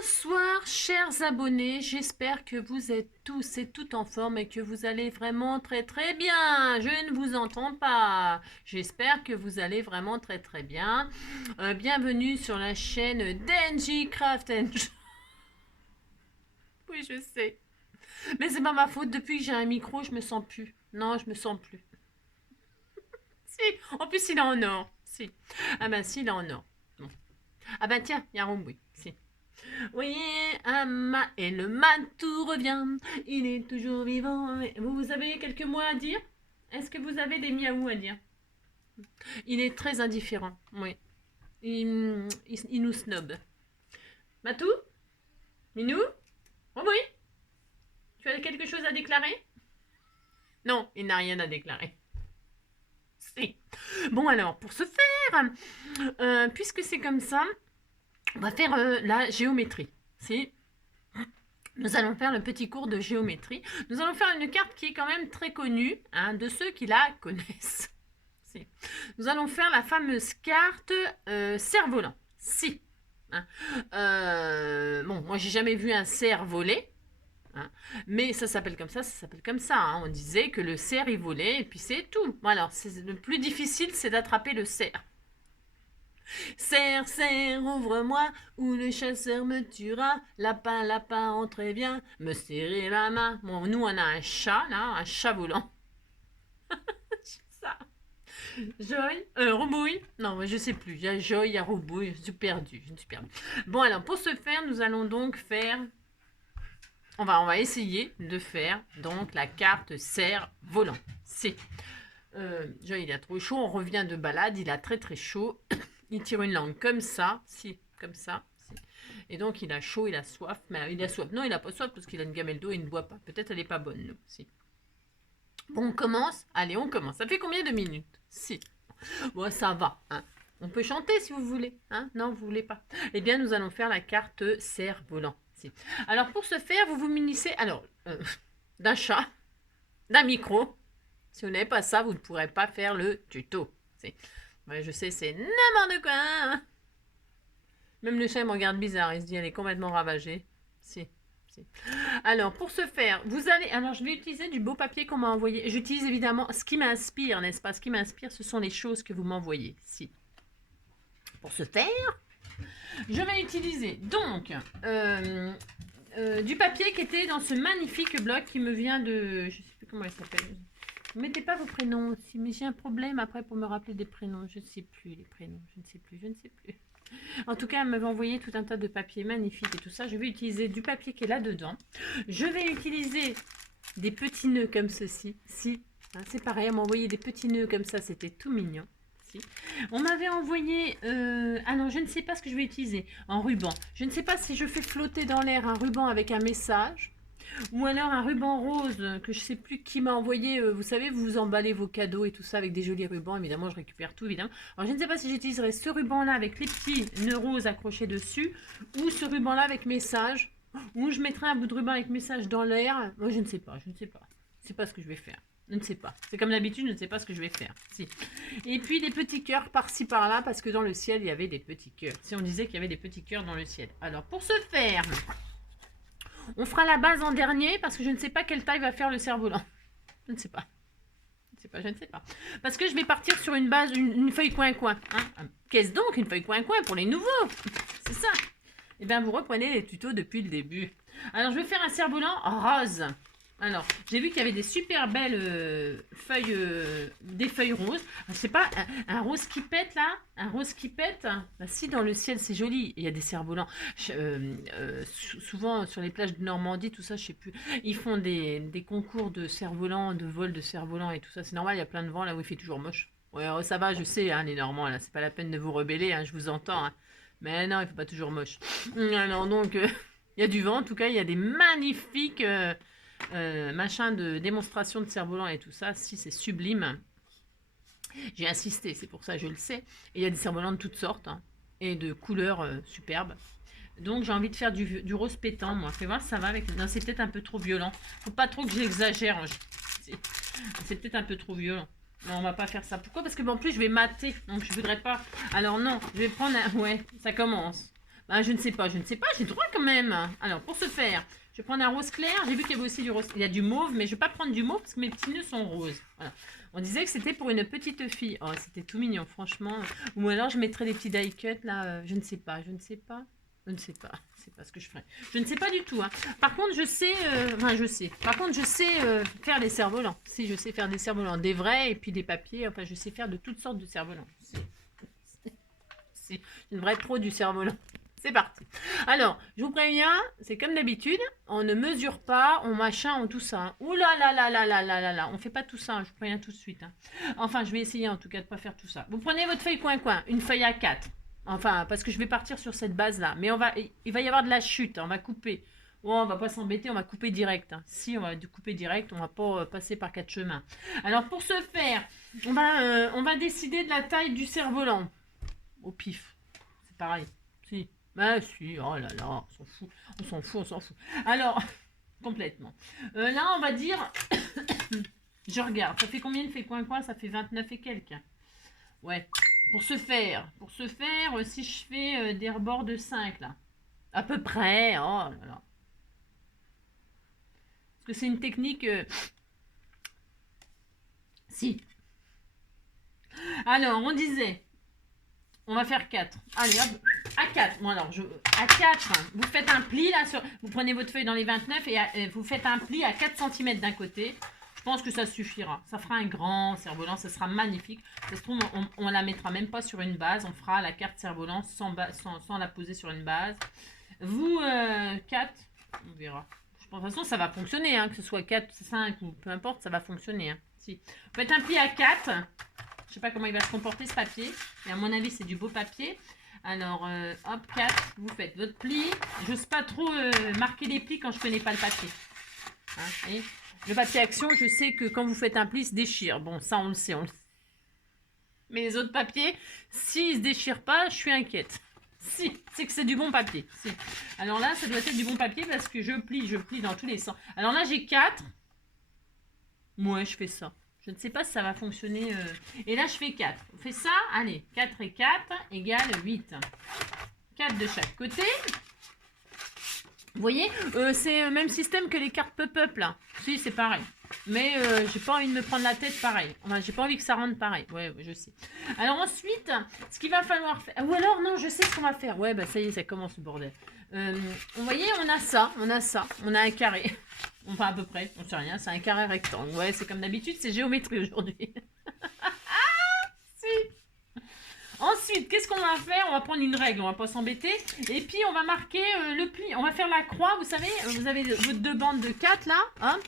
Bonsoir chers abonnés, j'espère que vous êtes tous et toutes en forme et que vous allez vraiment très très bien. Je ne vous entends pas. J'espère que vous allez vraiment très très bien. Bienvenue sur la chaîne d'Engie Craft and Show. Oui, je sais. Mais c'est pas ma faute, depuis que j'ai un micro, je me sens plus. Non, je me sens plus. Si, en plus il est en or. Si. Ah ben si, il est en or. Bon. Ah ben tiens, il y a un Rombouille. Si. Oui, et le matou revient, il est toujours vivant. Vous avez quelques mots à dire? Est-ce que vous avez des miaou à dire? Il est très indifférent, oui. Il nous snob. Matou? Minou? Oh oui? Tu as quelque chose à déclarer? Non, il n'a rien à déclarer. Si. Bon alors, pour ce faire, puisque c'est comme ça, on va faire la géométrie. Si. Nous allons faire le petit cours de géométrie. Nous allons faire une carte qui est quand même très connue, hein, de ceux qui la connaissent. Si. Nous allons faire la fameuse carte cerf-volant. Si. Hein. Bon, moi j'ai jamais vu un cerf voler. Hein. Mais ça s'appelle comme ça s'appelle comme ça. Hein. On disait que le cerf il volait et puis c'est tout. Voilà, le plus difficile c'est d'attraper le cerf. Serre, serre, ouvre-moi, ou le chasseur me tuera. Lapin, lapin, entrez bien, me serrer la main. Bon, nous, on a un chat, là, un chat volant. Ça. Joy, Roubouille. Non, je sais plus. Il y a Joy, il y a Roubouille. Je suis perdue. Bon, alors, pour ce faire, nous allons donc faire... On va essayer de faire, donc, la carte cerf volant. C'est... Joy, il a trop chaud. On revient de balade. Il a très, très chaud. Il tire une langue comme ça, si, comme ça. Si. Et donc, il a chaud, il a soif. Mais il a soif. Non, il n'a pas soif parce qu'il a une gamelle d'eau et il ne boit pas. Peut-être elle n'est pas bonne, nous. Si. Bon, on commence. Allez, on commence. Ça fait combien de minutes? Si. Bon, ça va. Hein. On peut chanter si vous voulez. Hein. Non, vous voulez pas. Eh bien, nous allons faire la carte cerf-volant. Si. Alors, pour ce faire, vous vous munissez d'un chat, d'un micro. Si vous n'avez pas ça, vous ne pourrez pas faire le tuto. Si. Ouais, je sais, c'est n'importe quoi. Hein. Même le chat me regarde bizarre. Il se dit, elle est complètement ravagée. Si. Alors, pour ce faire, vous allez... Alors, je vais utiliser du beau papier qu'on m'a envoyé. J'utilise évidemment ce qui m'inspire, n'est-ce pas? Ce qui m'inspire, ce sont les choses que vous m'envoyez. Si. Pour ce faire, je vais utiliser donc du papier qui était dans ce magnifique bloc qui me vient de... Je ne sais plus comment elle s'appelle. Ne mettez pas vos prénoms aussi, mais j'ai un problème après pour me rappeler des prénoms. Je ne sais plus les prénoms, je ne sais plus. En tout cas, elle m'avait envoyé tout un tas de papiers magnifiques et tout ça. Je vais utiliser du papier qui est là-dedans. Je vais utiliser des petits nœuds comme ceci. Si, hein, c'est pareil, elle m'a envoyé des petits nœuds comme ça, c'était tout mignon. Si. On m'avait envoyé... alors, je ne sais pas ce que je vais utiliser. En ruban. Je ne sais pas si je fais flotter dans l'air un ruban avec un message. Ou alors un ruban rose que je sais plus qui m'a envoyé. Vous savez, vous emballez vos cadeaux et tout ça avec des jolis rubans. Évidemment, je récupère tout, évidemment. Alors, je ne sais pas si j'utiliserai ce ruban-là avec les petits nœuds roses accrochés dessus. Ou ce ruban-là avec message. Ou je mettrai un bout de ruban avec message dans l'air. Moi, je ne sais pas. Je ne sais pas ce que je vais faire. Je ne sais pas. C'est comme d'habitude, je ne sais pas ce que je vais faire. Si. Et puis des petits cœurs par-ci par-là, parce que dans le ciel, il y avait des petits cœurs. Si on disait qu'il y avait des petits cœurs dans le ciel. Alors, pour ce faire... On fera la base en dernier parce que je ne sais pas quelle taille va faire le cerf-volant. Je ne sais pas. Parce que je vais partir sur une base, une feuille coin-coin. Hein. Qu'est-ce donc une feuille coin-coin pour les nouveaux? C'est ça. Eh bien, vous reprenez les tutos depuis le début. Alors, je vais faire un cerf-volant rose. Alors, j'ai vu qu'il y avait des super belles feuilles, des feuilles roses. C'est pas un rose qui pète là? Un rose qui pète? Bah, si, dans le ciel, c'est joli. Il y a des cerfs-volants. Souvent, sur les plages de Normandie, tout ça, je sais plus. Ils font des concours de cerfs-volants, de vol de cerfs-volants et tout ça. C'est normal, il y a plein de vent là où il fait toujours moche. Ouais, ça va, je sais, hein, les Normands, là, c'est pas la peine de vous rebeller, hein, je vous entends. Hein. Mais non, il faut pas toujours moche. Alors, donc, il y a du vent. En tout cas, il y a des magnifiques... machin de démonstration de cerf-volant et tout ça, si c'est sublime. J'ai insisté, c'est pour ça que je le sais. Et il y a des cerfs-volants de toutes sortes hein, et de couleurs superbes. Donc j'ai envie de faire du rose pétant, moi. Fais voir si ça va avec. Non, c'est peut-être un peu trop violent. Faut pas trop que j'exagère. C'est peut-être un peu trop violent. Non, on va pas faire ça. Pourquoi? Parce que en plus je vais mater, donc je voudrais pas. Alors non, je vais prendre un. Ouais, ça commence. Bah, je ne sais pas, j'ai le droit quand même. Alors, pour ce faire, je vais prendre un rose clair. J'ai vu qu'il y avait aussi du rose. Il y a du mauve, mais je ne vais pas prendre du mauve parce que mes petits nœuds sont roses. Voilà. On disait que c'était pour une petite fille. Oh, c'était tout mignon, franchement. Ou alors, je mettrais des petits die cut là. Je ne sais pas, je ne sais pas. Je ne sais pas. C'est pas ce que je ferais. Je ne sais pas du tout. Hein. Par contre, je sais. Enfin, je sais. Par contre, je sais faire des cerfs-volants. Si, je sais faire des cerfs-volants. Des vrais et puis des papiers. Enfin, je sais faire de toutes sortes de cerfs-volants. C'est une vraie pro du cerf-volant. C'est parti. Alors, je vous préviens, c'est comme d'habitude, on ne mesure pas, on machin, on tout ça. Hein. Ouh là là là là là là là là, on fait pas tout ça, hein, je vous préviens tout de suite. Hein. Enfin, je vais essayer en tout cas de pas faire tout ça. Vous prenez votre feuille coin-coin, une feuille à 4. Enfin, parce que je vais partir sur cette base-là. Mais il va y avoir de la chute, hein, on va couper. Oh, on va pas s'embêter, on va couper direct. Hein. Si, on va couper direct, on va pas passer par 4 chemins. Alors, pour ce faire, on va décider de la taille du cerf-volant. Au pif. C'est pareil. Si. Bah si, oh là là, on s'en fout. On s'en fout, on s'en fout. Alors, complètement. Là, on va dire... je regarde. Ça fait combien de fait coin-coin? Ça fait 29 et quelques. Ouais. Pour ce faire, si je fais des rebords de 5, là. À peu près. Oh là là. Parce que c'est une technique... Si. Alors, on disait... On va faire 4. Allez, hop, à 4. Bon, alors, à 4, vous faites un pli, là, vous prenez votre feuille dans les 29 et vous faites un pli à 4 cm d'un côté. Je pense que ça suffira. Ça fera un grand cerf-volant, ça sera magnifique. Ça se trouve, on la mettra même pas sur une base. On fera la carte cerf-volant sans la poser sur une base. Vous, 4, on verra. De toute façon, ça va fonctionner, hein, que ce soit 4, 5 ou peu importe, ça va fonctionner. Hein. Si. Vous faites un pli à 4. Je sais pas comment il va se comporter ce papier. Mais à mon avis, c'est du beau papier. Alors, hop, 4. Vous faites votre pli. J'ose pas trop marquer les plis quand je connais pas le papier. Hein, et le papier action, je sais que quand vous faites un pli, il se déchire. Bon, ça, on le sait. Mais les autres papiers, s'ils se déchirent pas, je suis inquiète. Si, c'est que c'est du bon papier. Si. Alors là, ça doit être du bon papier parce que je plie dans tous les sens. Alors là, j'ai 4. Moi, je fais ça. Je ne sais pas si ça va fonctionner. Et là, je fais 4. On fait ça. Allez, 4 et 4 égale 8. 4 de chaque côté. Vous voyez, c'est le même système que les cartes pop-up, là. Si, c'est pareil. Mais j'ai pas envie de me prendre la tête pareil. Enfin, j'ai pas envie que ça rentre pareil. Ouais, je sais. Alors ensuite, ce qu'il va falloir faire... Ou alors, non, je sais ce qu'on va faire. Ouais, bah ça y est, ça commence le bordel. Vous voyez, on a ça. On a un carré. Enfin, à peu près, on sait rien, c'est un carré rectangle. Ouais, c'est comme d'habitude, c'est géométrie aujourd'hui. Si. Ensuite, qu'est-ce qu'on va faire? On va prendre une règle, on va pas s'embêter. Et puis, on va marquer le pli. On va faire la croix, vous savez, vous avez vos deux bandes de 4 là. Hein,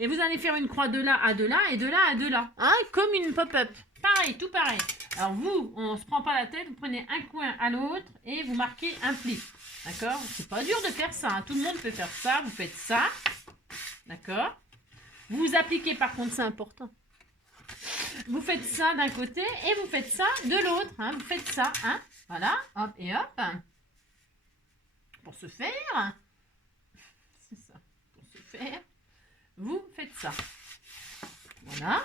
et vous allez faire une croix de là à de là et de là à de là. Hein, comme une pop-up. Pareil, tout pareil. Alors vous, on se prend pas la tête, vous prenez un coin à l'autre et vous marquez un pli. D'accord? C'est pas dur de faire ça. Hein. Tout le monde peut faire ça. Vous faites ça. D'accord? Vous appliquez, par contre, c'est important. Vous faites ça d'un côté et vous faites ça de l'autre. Hein. Vous faites ça. Hein. Voilà. Hop et hop. Pour ce faire. C'est ça. Pour ce faire. Vous faites ça. Voilà.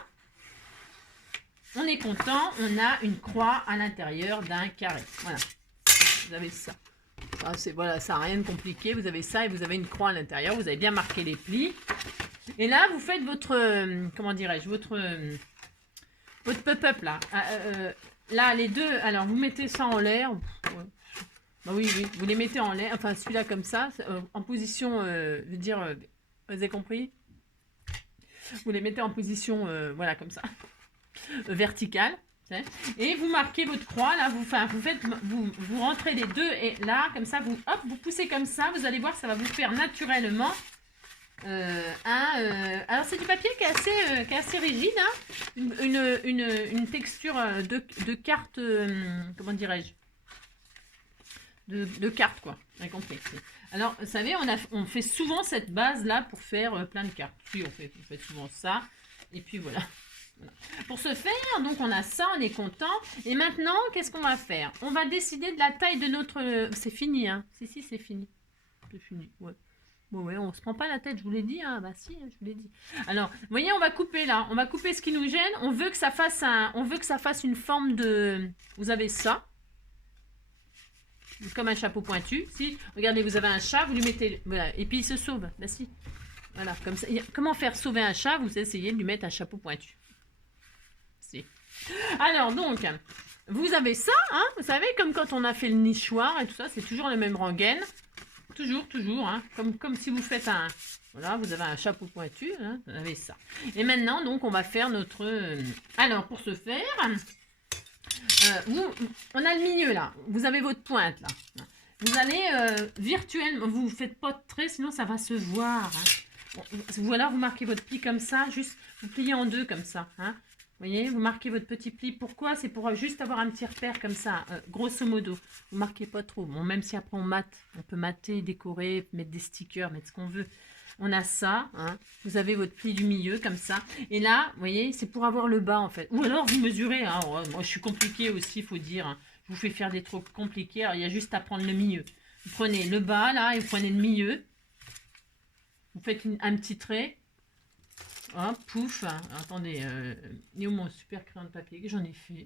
On est content. On a une croix à l'intérieur d'un carré. Voilà. Vous avez ça. Voilà, ça n'a rien de compliqué. Vous avez ça et vous avez une croix à l'intérieur. Vous avez bien marqué les plis. Et là, vous faites votre... comment dirais-je? Votre pop-up, là. Là, les deux... Alors, vous mettez ça en l'air. Ouais. Bah oui. Vous les mettez en l'air. Enfin, celui-là, comme ça. En position... je veux dire... vous avez compris? Vous les mettez en position... voilà, comme ça. Verticale. Et vous marquez votre croix, là, vous rentrez les deux et là, comme ça, vous poussez comme ça, vous allez voir, ça va vous faire naturellement alors c'est du papier qui est assez rigide, hein, une texture de carte, comment dirais-je, de carte, quoi, vous avez compris. Alors, vous savez, on fait souvent cette base-là pour faire plein de cartes. Puis on fait souvent ça, et puis voilà. Voilà. Pour ce faire, donc on a ça, on est content. Et maintenant, qu'est-ce qu'on va faire? On va décider de la taille de notre... C'est fini, hein? Si, c'est fini. C'est fini, ouais. Bon, ouais, on se prend pas la tête, je vous l'ai dit. Hein? Bah si, je vous l'ai dit. Alors, vous voyez, on va couper là. On va couper ce qui nous gêne. On veut que ça fasse une forme de... Vous avez ça. comme un chapeau pointu. Si, regardez, vous avez un chat, vous lui mettez, voilà, et puis il se sauve. Ben si, voilà, comme ça. Comment faire sauver un chat? Vous essayez de lui mettre un chapeau pointu. Si. Alors donc, vous avez ça, hein, vous savez, comme quand on a fait le nichoir et tout ça, c'est toujours le même rengaine. Toujours, hein, comme si vous faites un... Voilà, vous avez un chapeau pointu, hein, vous avez ça. Et maintenant, donc, on va faire notre... alors, pour ce faire, on a le milieu, là. Vous avez votre pointe, là. Vous allez virtuellement... Vous ne faites pas de trait, sinon ça va se voir. Hein. Voilà, vous marquez votre pli comme ça, juste, vous pliez en deux comme ça, hein. Vous voyez, vous marquez votre petit pli. Pourquoi? C'est pour juste avoir un petit repère comme ça, grosso modo. Vous ne marquez pas trop. Bon, même si après on mate, on peut mater, décorer, mettre des stickers, mettre ce qu'on veut. On a ça, hein. Vous avez votre pli du milieu comme ça. Et là, vous voyez, c'est pour avoir le bas en fait. Ou alors vous mesurez. Hein. Moi, je suis compliquée aussi, il faut dire. Hein. Je vous fais faire des trucs compliqués. Alors, il y a juste à prendre le milieu. Vous prenez le bas là et vous prenez le milieu. Vous faites un petit trait. Hop, pouf. Attendez, il est où mon super crayon de papier que j'en ai fait?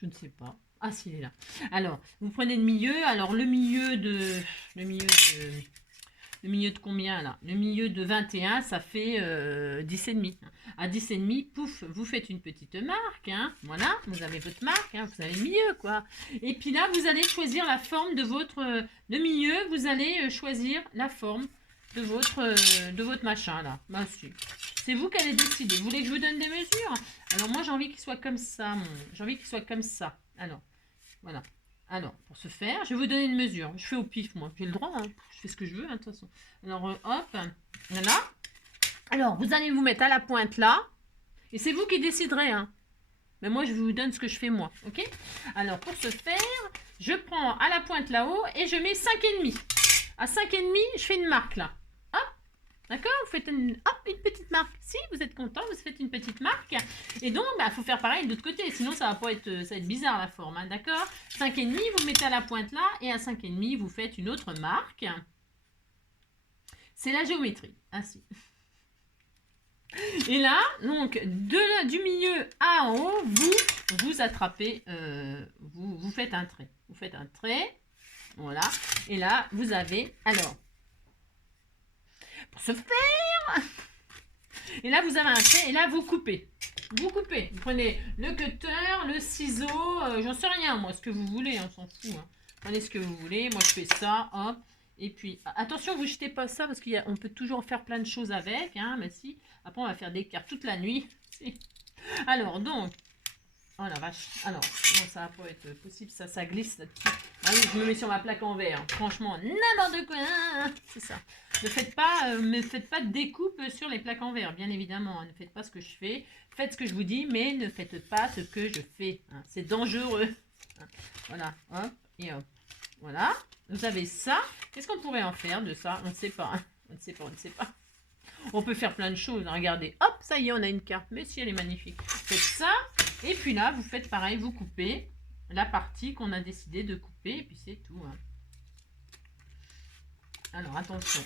Je ne sais pas. Ah, si, il est là. Alors, vous prenez le milieu. Alors, le milieu de combien, là? Le milieu de 21, ça fait 10,5. À 10,5, pouf, vous faites une petite marque. Hein. Voilà, vous avez votre marque. Hein, vous avez le milieu, quoi. Et puis là, vous allez choisir la forme de votre... le milieu, vous allez choisir la forme de votre machin, là. Bah, si. C'est vous qui allez décider. Vous voulez que je vous donne des mesures? Alors, moi, j'ai envie qu'il soit comme ça. J'ai envie qu'il soit comme ça. Alors, voilà. Alors, pour ce faire, je vais vous donner une mesure. Je fais au pif, moi. J'ai le droit. Hein. Je fais ce que je veux, hein, de toute façon. Alors, hop. Voilà. Alors, vous allez vous mettre à la pointe là. Et c'est vous qui déciderez. Hein. Mais moi, je vous donne ce que je fais, moi. OK? Alors, pour ce faire, je prends à la pointe là-haut et je mets 5,5. À 5,5, je fais une marque, là. D'accord? Vous faites une petite marque. Si vous êtes content, vous faites une petite marque. Et donc, il faut faire pareil de l'autre côté. Sinon, ça va être bizarre la forme. Hein, d'accord? 5,5, vous mettez à la pointe là. Et à 5,5, vous faites une autre marque. C'est la géométrie. Ainsi. Et là, donc, du milieu à en haut, vous attrapez, vous faites un trait. Vous faites un trait. Voilà. Et là, vous avez, alors... Pour se faire. Et là, vous avez un trait. Et là, vous coupez. Vous coupez. Vous prenez le cutter, le ciseau. J'en sais rien, moi. Ce que vous voulez. On s'en fout. Hein. Prenez ce que vous voulez. Moi, je fais ça. Hop. Et puis, attention, vous ne jetez pas ça. Parce qu'on peut toujours faire plein de choses avec. Hein, mais si. Après, on va faire des cartes toute la nuit. Alors, donc. Oh la vache. Alors, non, ça va pas être possible. Ça glisse là-dessus. Ah oui, je me mets sur ma plaque en verre. Franchement, n'importe quoi. C'est ça. Ne faites pas de découpe sur les plaques en verre, bien évidemment. Ne faites pas ce que je fais. Faites ce que je vous dis, mais ne faites pas ce que je fais. Hein. C'est dangereux. Voilà. Hop et hop. Voilà. Vous avez ça. Qu'est-ce qu'on pourrait en faire de ça? On ne sait pas. Hein. On ne sait pas. On ne sait pas. On peut faire plein de choses. Hein. Regardez. Hop, ça y est, on a une carte. Mais si, elle est magnifique. Faites ça. Et puis là, vous faites pareil. Vous coupez la partie qu'on a décidé de couper. Et puis c'est tout. Hein. Alors, attention,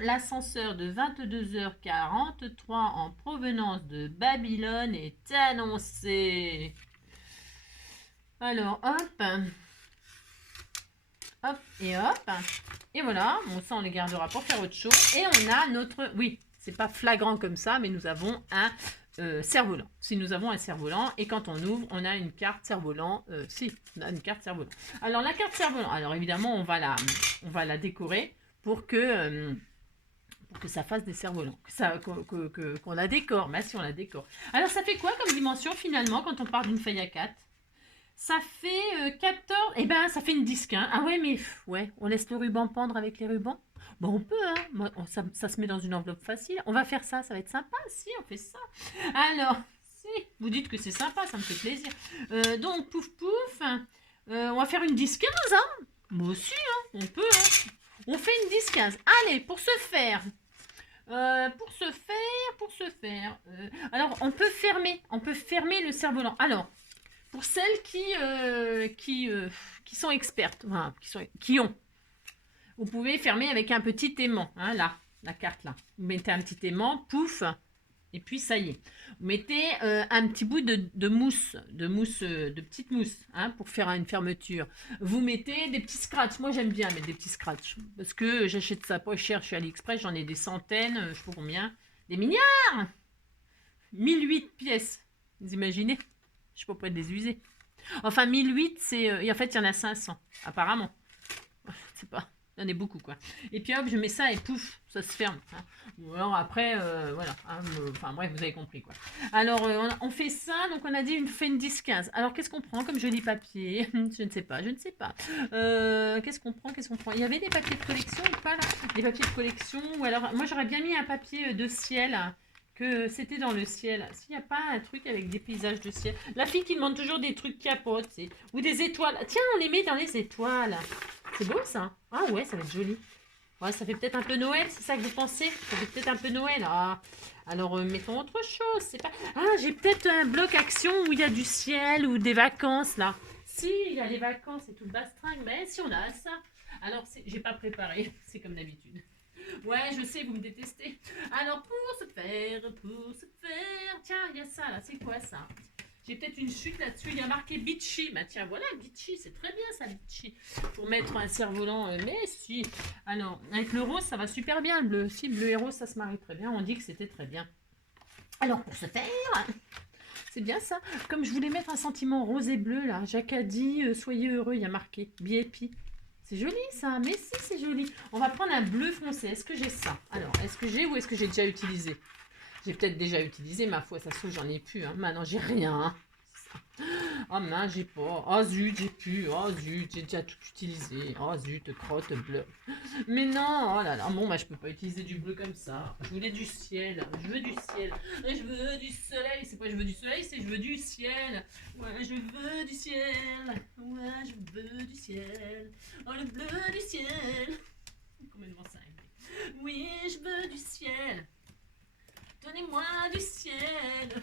l'ascenseur de 22h43 en provenance de Babylone est annoncé. Alors, hop, et hop, et voilà, bon ça on les gardera pour faire autre chose. Et on a notre, oui, c'est pas flagrant comme ça, mais nous avons un cerf-volant. Si nous avons un cerf-volant, et quand on ouvre, on a une carte cerf-volant. Si, on a une carte cerf-volant. Alors, la carte cerf-volant, alors évidemment, on va la décorer pour que ça fasse des cerfs-volants. Qu'on la décore, mais si on la décore. Alors, ça fait quoi comme dimension finalement quand on part d'une feuille à 4? Ça fait 14, eh ben ça fait une disque. Hein. Ah ouais, mais ouais, on laisse le ruban pendre avec les rubans. Bon, on peut, hein. Ça se met dans une enveloppe facile. On va faire ça, ça va être sympa. Si, on fait ça. Alors, si, vous dites que c'est sympa, ça me fait plaisir. Donc, pouf, pouf. On va faire une 10-15, hein. Moi aussi, hein. On peut, hein. On fait une 10-15. Allez, pour ce faire. Alors, on peut fermer le cerf-volant. Alors, pour celles qui sont expertes, enfin, qui ont. Vous pouvez fermer avec un petit aimant, hein, là, la carte là. Vous mettez un petit aimant, pouf, Et puis, ça y est. Vous mettez un petit bout de mousse, de petite mousse, hein, pour faire une fermeture. Vous mettez des petits scratchs. Moi, j'aime bien mettre des petits scratchs. Parce que j'achète ça pas cher chez AliExpress. J'en ai des centaines, je sais pas combien. Des milliards 1008 pièces. Vous imaginez? Je suis pas prête de les user. Enfin, 1008, c'est... en fait, il y en a 500, apparemment. Je sais pas. Il y en a beaucoup, quoi. Et puis hop, je mets ça et pouf, ça se ferme. Hein. Ou alors après, voilà. Hein, enfin bref, vous avez compris, quoi. Alors, on fait ça, donc on a dit, on fait une 10-15. Alors, qu'est-ce qu'on prend comme joli papier? Je ne sais pas, je ne sais pas. Qu'est-ce qu'on prend? Il y avait des papiers de collection ou pas, là? Des papiers de collection, ou alors, moi, j'aurais bien mis un papier de ciel, que c'était dans le ciel. S'il n'y a pas un truc avec des paysages de ciel. La fille qui demande toujours des trucs capotes, ou des étoiles. Tiens, on les met dans les étoiles. C'est beau ça. Ah ouais, ça va être joli. Ouais, ça fait peut-être un peu Noël, c'est ça que vous pensez? Ça fait peut-être un peu Noël. Ah, alors mettons autre chose. C'est pas. Ah, j'ai peut-être un bloc action où il y a du ciel ou des vacances là. Si, il y a les vacances et tout le bastringue, mais si on a ça. Alors, j'ai pas préparé, c'est comme d'habitude. Ouais, je sais, vous me détestez. Alors, pour se faire, tiens, il y a ça là, c'est quoi ça? J'ai peut-être une chute là-dessus, il y a marqué Bitchy. Bah tiens, voilà, Bitchy, c'est très bien ça, Bitchy. Pour mettre un cerf-volant, mais si. Alors, avec le rose, ça va super bien, le bleu. Si, bleu et rose, ça se marie très bien, on dit que c'était très bien. Alors, pour se faire, c'est bien ça. Comme je voulais mettre un sentiment rose et bleu, là, Jacques a dit, soyez heureux, il y a marqué BIP. C'est joli ça, mais si, c'est joli. On va prendre un bleu foncé, est-ce que j'ai ça? Alors, est-ce que j'ai ou est-ce que j'ai déjà utilisé? J'ai peut-être déjà utilisé, ma foi, ça se trouve, j'en ai plus. Hein. Maintenant, j'ai rien. Oh mince, j'ai pas. Oh zut, j'ai plus. Oh zut, j'ai déjà tout utilisé. Oh zut, crotte bleu. Mais non, oh là là. Bon, bah, je peux pas utiliser du bleu comme ça. Je voulais du ciel. Je veux du ciel. Je veux du soleil. C'est pas je veux du soleil, c'est je veux du ciel. Ouais, je veux du ciel. Ouais, je veux du ciel. Oh, le bleu du ciel. Complètement cinglé. Oui, je veux du ciel. Donnez-moi du ciel.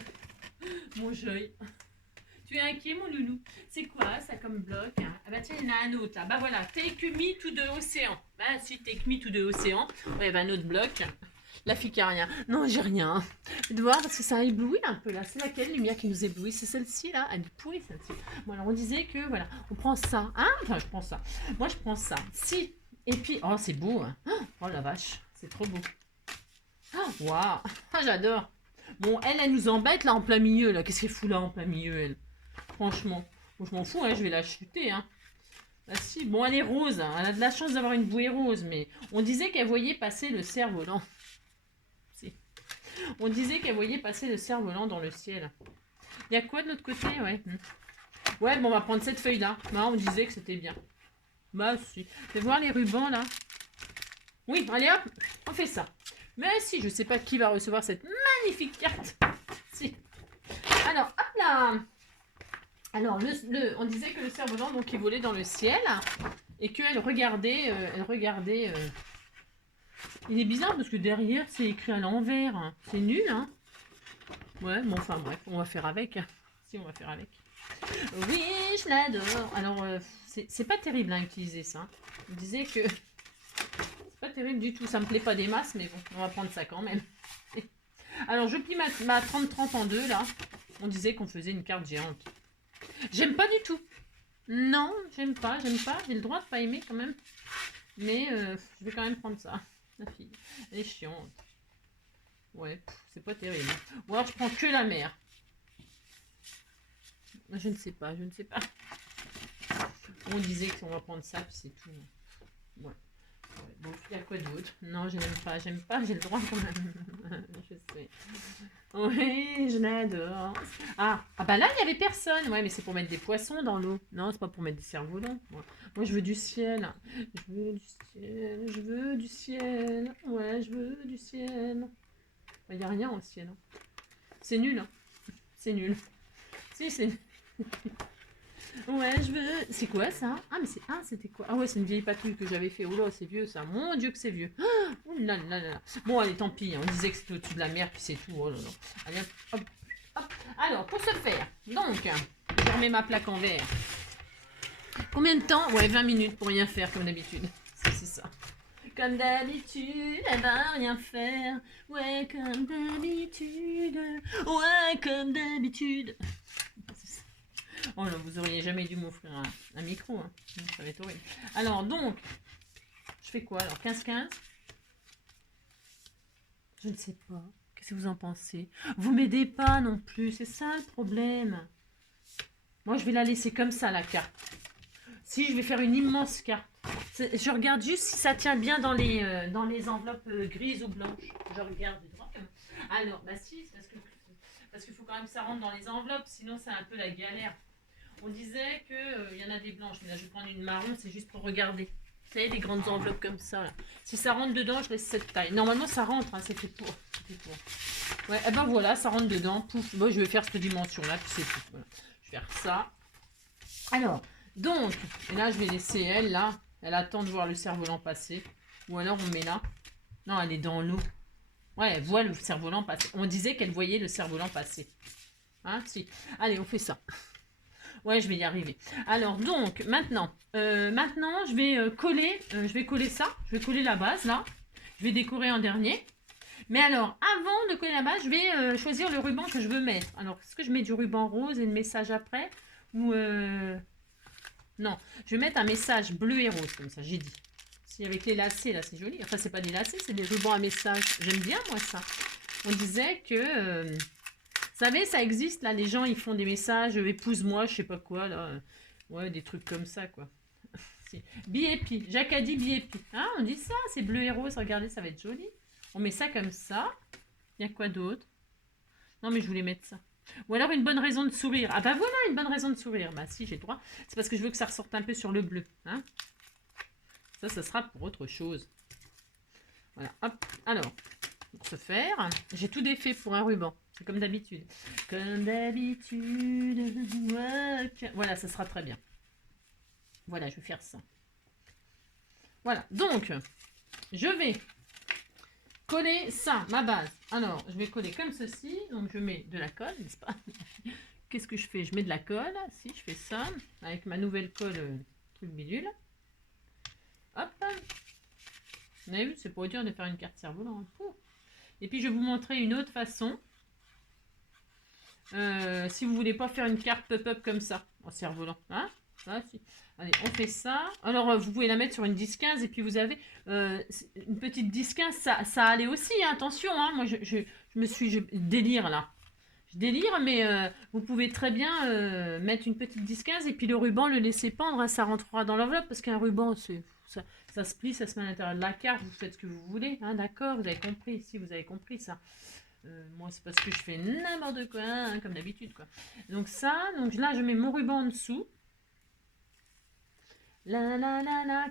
Mon joy. Tu es inquiet, mon loulou? C'est quoi ça comme bloc? Ah bah tiens, il y en a un autre là. Bah voilà, Take Me to the Océan. Bah si, Take Me to the Océan. Ouais, bah un autre bloc. La fille qui a rien. Non, j'ai rien. Je dois voir parce que ça éblouit un peu là. C'est laquelle lumière qui nous éblouit? C'est celle-ci là. Elle est pourrie celle-ci. Bon alors on disait que voilà, on prend ça. Hein? Enfin, je prends ça. Moi je prends ça. Si. Et puis, oh c'est beau. Hein. Oh la vache, c'est trop beau. Waouh, ah, j'adore. Bon, elle nous embête là en plein milieu. Là, qu'est-ce qu'elle fout là en plein milieu, elle? Franchement, bon, je m'en fous, hein, je vais la chuter. Hein. Ah, si, bon, elle est rose. Hein, elle a de la chance d'avoir une bouée rose, mais on disait qu'elle voyait passer le cerf-volant. Si. On disait qu'elle voyait passer le cerf-volant dans le ciel. Il y a quoi de l'autre côté? Ouais. Ouais, bon, on va prendre cette feuille-là. Bah, on disait que c'était bien. Bah, si. Fais voir les rubans là. Oui, allez hop, on fait ça. Mais si, je sais pas qui va recevoir cette magnifique carte. Si. Alors, hop là. Alors, on disait que le cerf-volant, donc, il volait dans le ciel. Et qu'elle regardait... Il est bizarre parce que derrière, c'est écrit à l'envers. C'est nul, hein. Ouais, bon, enfin, bref, on va faire avec. Si, on va faire avec. Oui, je l'adore. Alors, c'est pas terrible à utiliser ça. On disait que... Pas terrible du tout, ça me plaît pas des masses, mais bon, on va prendre ça quand même. Alors, je plie ma 30-30 en deux, là. On disait qu'on faisait une carte géante. J'aime pas du tout. Non, j'aime pas. J'ai le droit de pas aimer quand même. Mais je vais quand même prendre ça. La fille, elle est chiante. Ouais, c'est pas terrible. Ou alors, je prends que la mer. Je ne sais pas. On disait qu'on va prendre ça, puis c'est tout. Ouais. Bon, il y a quoi d'autre? Non, j'aime pas, j'ai le droit quand même. Je sais. Oui, je l'adore. Ah, bah là, il n'y avait personne. Ouais, mais c'est pour mettre des poissons dans l'eau. Non, c'est pas pour mettre des cerfs-volants. Moi, je veux du ciel. Je veux du ciel. Ouais, je veux du ciel. Il n'y a rien au ciel. Hein. C'est nul. Hein. C'est nul. Si, c'est nul. Ouais, je veux... C'est quoi ça? Ah, mais c'est... Ah, c'était quoi? Ah ouais, c'est une vieille patrouille que j'avais fait. Oh là, c'est vieux ça. Mon Dieu que c'est vieux. Oh là là là là. Bon, allez, tant pis. On disait que c'était au-dessus de la mer, puis c'est tout. Oh là là. Allez, hop, hop. Alors, pour ce faire, donc, je remets ma plaque en verre. Combien de temps? Ouais, 20 minutes pour rien faire, comme d'habitude. C'est ça. comme d'habitude, elle va rien faire. Ouais, comme d'habitude. Ouais, comme d'habitude. Oh là, vous auriez jamais dû m'offrir un micro, hein. Ça va être horrible. Alors, donc, je fais quoi alors? 15-15? Je ne sais pas. Qu'est-ce que vous en pensez? Vous m'aidez pas non plus, c'est ça le problème. Moi, je vais la laisser comme ça, la carte. Si, je vais faire une immense carte. Je regarde juste si ça tient bien dans les enveloppes grises ou blanches. Je regarde droit. Alors, bah si, c'est parce qu'il faut quand même que ça rentre dans les enveloppes, sinon c'est un peu la galère. On disait qu'il y en a des blanches, mais là je vais prendre une marron, c'est juste pour regarder. Vous savez, les grandes enveloppes comme ça. Là. Si ça rentre dedans, je laisse cette taille. Normalement, ça rentre, hein, c'est fait pour. Ouais, et ben voilà, ça rentre dedans. Pouf, moi je vais faire cette dimension-là, puis c'est tout. Voilà. Je vais faire ça. Alors, donc, et là je vais laisser elle, là. Elle attend de voir le cerf-volant passer. Ou alors on met là. Non, elle est dans l'eau. Ouais, elle voit le cerf-volant passer. On disait qu'elle voyait le cerf-volant passer. Hein, si. Allez, on fait ça. Ouais, je vais y arriver. Alors, donc, maintenant, je vais coller ça. Je vais coller la base, là. Je vais décorer en dernier. Mais alors, avant de coller la base, je vais choisir le ruban que je veux mettre. Alors, est-ce que je mets du ruban rose et le message après? Ou, non, je vais mettre un message bleu et rose, comme ça, j'ai dit. Si, avec les lacets, là, c'est joli. Enfin, c'est pas des lacets, c'est des rubans à message. J'aime bien, moi, ça. On disait que... vous savez, ça existe, là, les gens, ils font des messages, épouse-moi, je sais pas quoi, là. Ouais, des trucs comme ça, quoi. Bi-épi, Jacques a dit bi-épi. Hein, on dit ça, c'est bleu et rose, regardez, ça va être joli. On met ça comme ça. Il y a quoi d'autre? Non, mais je voulais mettre ça. Ou alors une bonne raison de sourire. Ah bah voilà, une bonne raison de sourire. Bah si, j'ai le droit. C'est parce que je veux que ça ressorte un peu sur le bleu. Hein, ça sera pour autre chose. Voilà, hop. Alors, pour ce faire, j'ai tout défait pour un ruban. C'est comme d'habitude. Comme d'habitude. Voilà, ça sera très bien. Voilà, je vais faire ça. Voilà, donc, je vais coller ça, ma base. Alors, je vais coller comme ceci. Donc, je mets de la colle, n'est-ce pas? Qu'est-ce que je fais? Je mets de la colle. Si, je fais ça. Avec ma nouvelle colle, truc bidule. Hop. Vous avez vu, c'est pas dur de faire une carte cerf-volant. Et puis, je vais vous montrer une autre façon. Si vous voulez pas faire une carte pop-up comme ça, en cerf-volant. Hein? Ah, si. Allez, on fait ça. Alors, vous pouvez la mettre sur une 10-15 et puis vous avez une petite 10-15. Ça allait aussi, hein, attention. Hein, moi, je délire là. Je délire, mais vous pouvez très bien mettre une petite 10-15 et puis le ruban, le laisser pendre. Hein, ça rentrera dans l'enveloppe parce qu'un ruban, ça se plie, ça se met à l'intérieur de la carte. Vous faites ce que vous voulez. Hein, d'accord, vous avez compris. Si, vous avez compris ça. Moi, c'est parce que je fais n'importe quoi, hein, comme d'habitude, quoi. Donc ça, donc là, je mets mon ruban en dessous.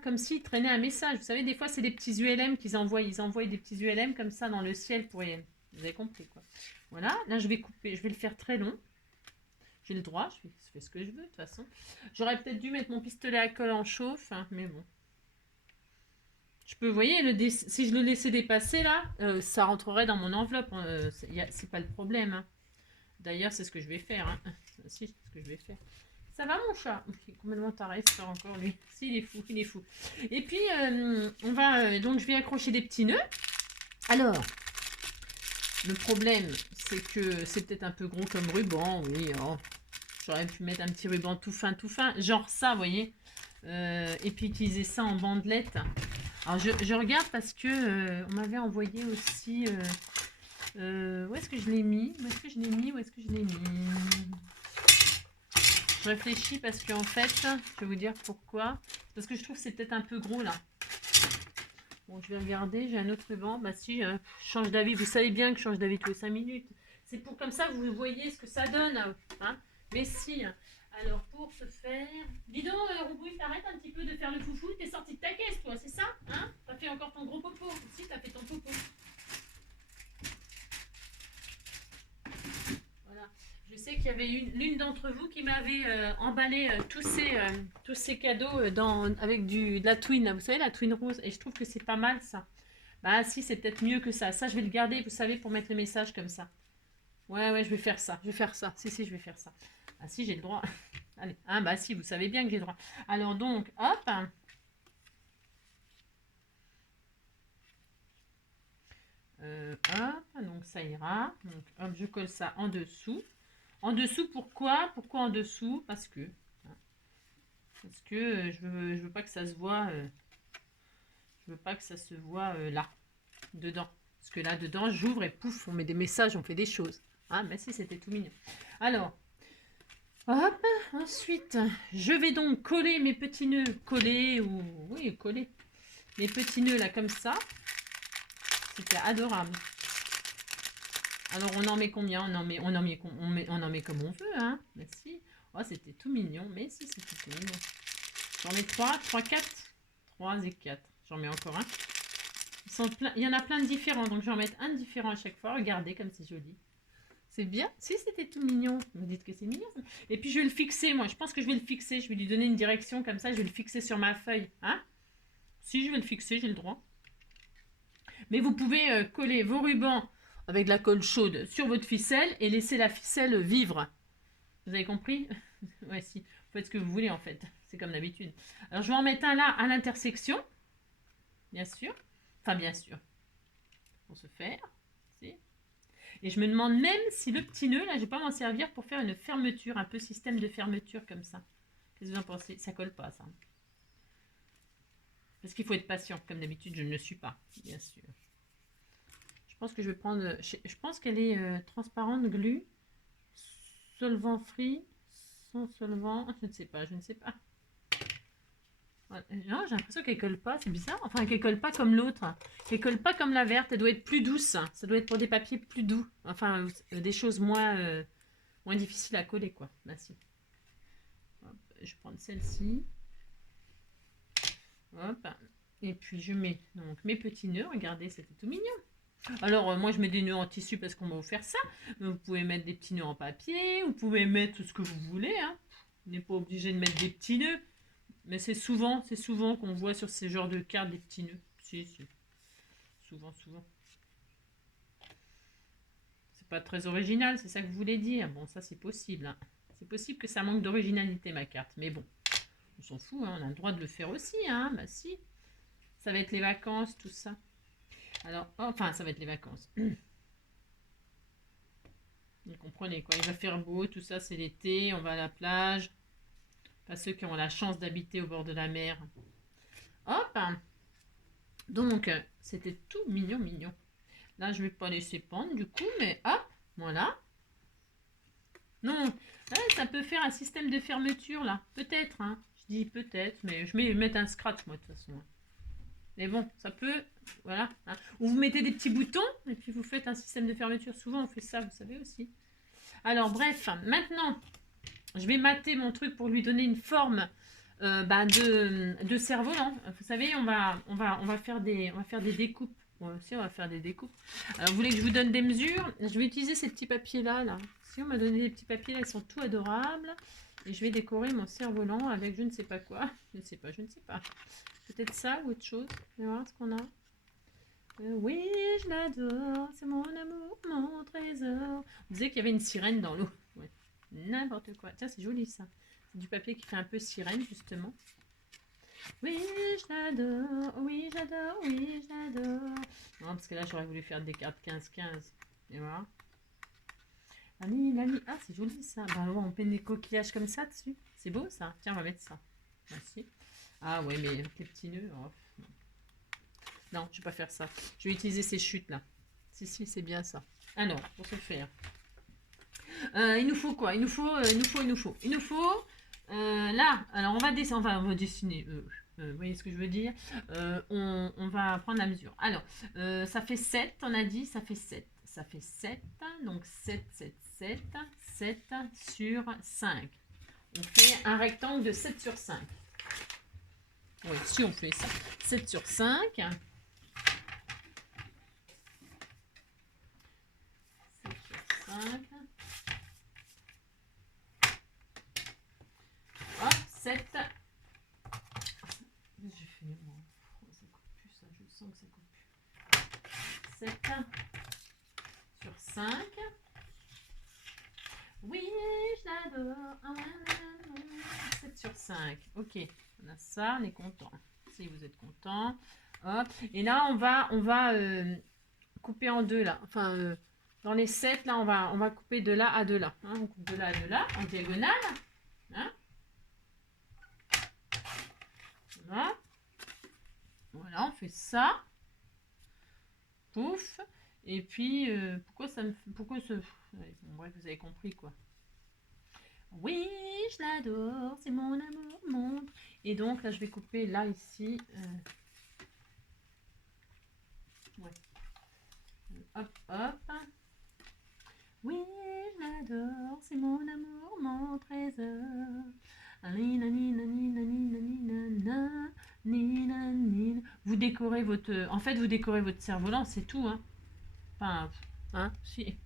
Comme s'il traînait un message. Vous savez, des fois, c'est des petits ULM qu'ils envoient. Ils envoient des petits ULM comme ça dans le ciel pour y... Vous avez compris, quoi. Voilà, là, je vais couper. Je vais le faire très long. J'ai le droit, je fais ce que je veux, de toute façon. J'aurais peut-être dû mettre mon pistolet à colle en chauffe, hein, mais bon. Je peux, vous voyez, si je le laissais dépasser, là, ça rentrerait dans mon enveloppe. C'est pas le problème. Hein. D'ailleurs, c'est ce que je vais faire. Hein. Si, c'est ce que je vais faire. Ça va, mon chat? Il est complètement taré, ça encore, lui. Si, il est fou, il est fou. Et puis, on va... donc, je vais accrocher des petits nœuds. Alors, le problème, c'est que c'est peut-être un peu gros comme ruban, oui. Oh. J'aurais pu mettre un petit ruban tout fin, genre ça, vous voyez. Et puis utiliser ça en bandelette. Alors, je regarde parce que on m'avait envoyé aussi... où est-ce que je l'ai mis? Où est-ce que je l'ai mis? Où est-ce que je l'ai mis? Je réfléchis parce qu'en fait, je vais vous dire pourquoi. Parce que je trouve que c'est peut-être un peu gros là. Bon, je vais regarder, j'ai un autre ruban. Bah si, je change d'avis. Vous savez bien que je change d'avis tous les 5 minutes. C'est pour comme ça que vous voyez ce que ça donne. Hein, mais si. Alors, pour ce faire... Dis donc, Roubouille, t'arrêtes un petit peu de faire le foufou. T'es sorti de ta caisse, toi, c'est ça? Hein? T'as fait encore ton gros popo. Si, t'as fait ton popo. Voilà. Je sais qu'il y avait l'une d'entre vous qui m'avait emballé tous ces cadeaux avec de la twin. Là, vous savez, la twin rose. Et je trouve que c'est pas mal, ça. Bah si, c'est peut-être mieux que ça. Ça, je vais le garder, vous savez, pour mettre le message comme ça. Ouais, je vais faire ça. Je vais faire ça. Si, je vais faire ça. Ah si, j'ai le droit. Allez. Ah bah si, vous savez bien que j'ai le droit. Alors donc, hop. donc ça ira. Donc, hop, je colle ça en dessous. En dessous, pourquoi? Pourquoi en dessous? Parce que je veux pas que ça se voit. Je veux pas que ça se voit là, dedans. Parce que là, dedans, j'ouvre et pouf, on met des messages, on fait des choses. Ah, mais si, c'était tout mignon. Alors, hop, ensuite, je vais donc coller mes petits nœuds. Coller ou... Oui, coller. Mes petits nœuds là, comme ça. C'était adorable. Alors, on en met combien? On en met comme on veut, hein. Merci. Oh, c'était tout mignon. Mais si, c'était tout mignon. J'en mets 3, 4. 3 et 4. J'en mets encore un. Il y en a plein de différents, donc je vais en mettre un différent à chaque fois. Regardez comme c'est joli. C'est bien. Si, c'était tout mignon. Vous me dites que c'est mignon. Et puis, je vais le fixer, moi. Je pense que je vais le fixer. Je vais lui donner une direction comme ça. Je vais le fixer sur ma feuille. Hein? Si, je vais le fixer, j'ai le droit. Mais vous pouvez coller vos rubans avec de la colle chaude sur votre ficelle et laisser la ficelle vivre. Vous avez compris? Ouais, si. Vous faites ce que vous voulez, en fait. C'est comme d'habitude. Alors, je vais en mettre un là à l'intersection. Bien sûr. Enfin, bien sûr. Pour se faire. Et je me demande même si le petit nœud, là, je vais pas m'en servir pour faire une fermeture, un peu système de fermeture comme ça. Qu'est-ce que vous en pensez? Ça colle pas, ça. Parce qu'il faut être patient. Comme d'habitude, je ne le suis pas, bien sûr. Je pense que je vais prendre... Je pense qu'elle est transparente, glue, solvant free, sans solvant... Je ne sais pas, je ne sais pas. Non, j'ai l'impression qu'elle colle pas, c'est bizarre. Enfin, qu'elle colle pas comme l'autre. Qu'elle colle pas comme la verte, elle doit être plus douce. Ça doit être pour des papiers plus doux. Enfin, des choses moins difficiles à coller, quoi. Là, si. Hop, je vais prendre celle-ci. Hop. Et puis, je mets donc mes petits nœuds. Regardez, c'était tout mignon. Alors, moi, je mets des nœuds en tissu parce qu'on m'a offert ça. Mais vous pouvez mettre des petits nœuds en papier. Vous pouvez mettre tout ce que vous voulez. Hein. Vous n'êtes pas obligé de mettre des petits nœuds. Mais c'est souvent qu'on voit sur ces genres de cartes des petits nœuds. Si. Souvent. C'est pas très original, c'est ça que vous voulez dire. Bon, ça c'est possible. Hein. C'est possible que ça manque d'originalité, ma carte. Mais bon, on s'en fout, hein. On a le droit de le faire aussi. Hein. Bah si. Ça va être les vacances, tout ça. Alors, enfin, ça va être les vacances. Vous comprenez quoi. Il va faire beau, tout ça, c'est l'été. On va à la plage. Pas ceux qui ont la chance d'habiter au bord de la mer. Hop. Donc, c'était tout mignon. Là, je vais pas laisser pendre du coup, mais hop, voilà. Non, là, ça peut faire un système de fermeture, là. Peut-être, hein. Je dis peut-être, mais je vais mettre un scratch, moi, de toute façon. Mais bon, ça peut, voilà. Hein. Ou vous mettez des petits boutons, et puis vous faites un système de fermeture. Souvent, on fait ça, vous savez aussi. Alors, bref, maintenant... Je vais mater mon truc pour lui donner une forme de cerf-volant. Vous savez, on va faire des découpes. Bon, aussi, on va faire des découpes. Alors, vous voulez que je vous donne des mesures? Je vais utiliser ces petits papiers-là. Là. Si on m'a donné des petits papiers, là, ils sont tout adorables. Et je vais décorer mon cerf-volant avec je ne sais pas quoi. Je ne sais pas. Peut-être ça ou autre chose. On va voir ce qu'on a. Oui, je l'adore. C'est mon amour, mon trésor. On disait qu'il y avait une sirène dans l'eau. Ouais. N'importe quoi. Tiens, c'est joli ça. C'est du papier qui fait un peu sirène, justement. Oui, je l'adore. Oui, j'adore. Non, parce que là, j'aurais voulu faire des cartes 15-15. Et voilà. Lali. Ah, c'est joli ça. Bah, on met des coquillages comme ça dessus. C'est beau ça. Tiens, on va mettre ça. Merci. Ah, ouais, mais avec les petits nœuds. Oh. Non, je vais pas faire ça. Je vais utiliser ces chutes là. Si, c'est bien ça. Alors, pour ce faire. Il nous faut quoi? Il nous faut là, alors on va dessiner, vous voyez ce que je veux dire? On va prendre la mesure. Alors, ça fait 7, on a dit, ça fait 7, donc 7 sur 5. On fait un rectangle de 7 sur 5. Oui, si on fait ça, 7 sur 5. 7 sur 5. 7. J'ai fait. Ça coupe plus ça, je sens que ça coupe plus. 7 sur 5. Oui, je l'adore. 7 sur 5. Ok, on a ça, on est content. Si vous êtes content. Hop. Et là, on va couper en deux là. Enfin, dans les 7 là, on va couper de là à de là. Hein. On coupe de là à de là, en diagonale. Hein. Voilà. Voilà, on fait ça. Pouf. Et puis, pourquoi ça me fait... Pourquoi ce... Ouais, bon, bref, vous avez compris quoi. Oui, je l'adore, c'est mon amour, mon... Et donc, là, je vais couper là, ici. Ouais. Hop, hop. Oui, je l'adore, c'est mon amour, mon trésor. Vous décorez votre... En fait, vous décorez votre cerf-volant, c'est tout, hein. Enfin, hein, si.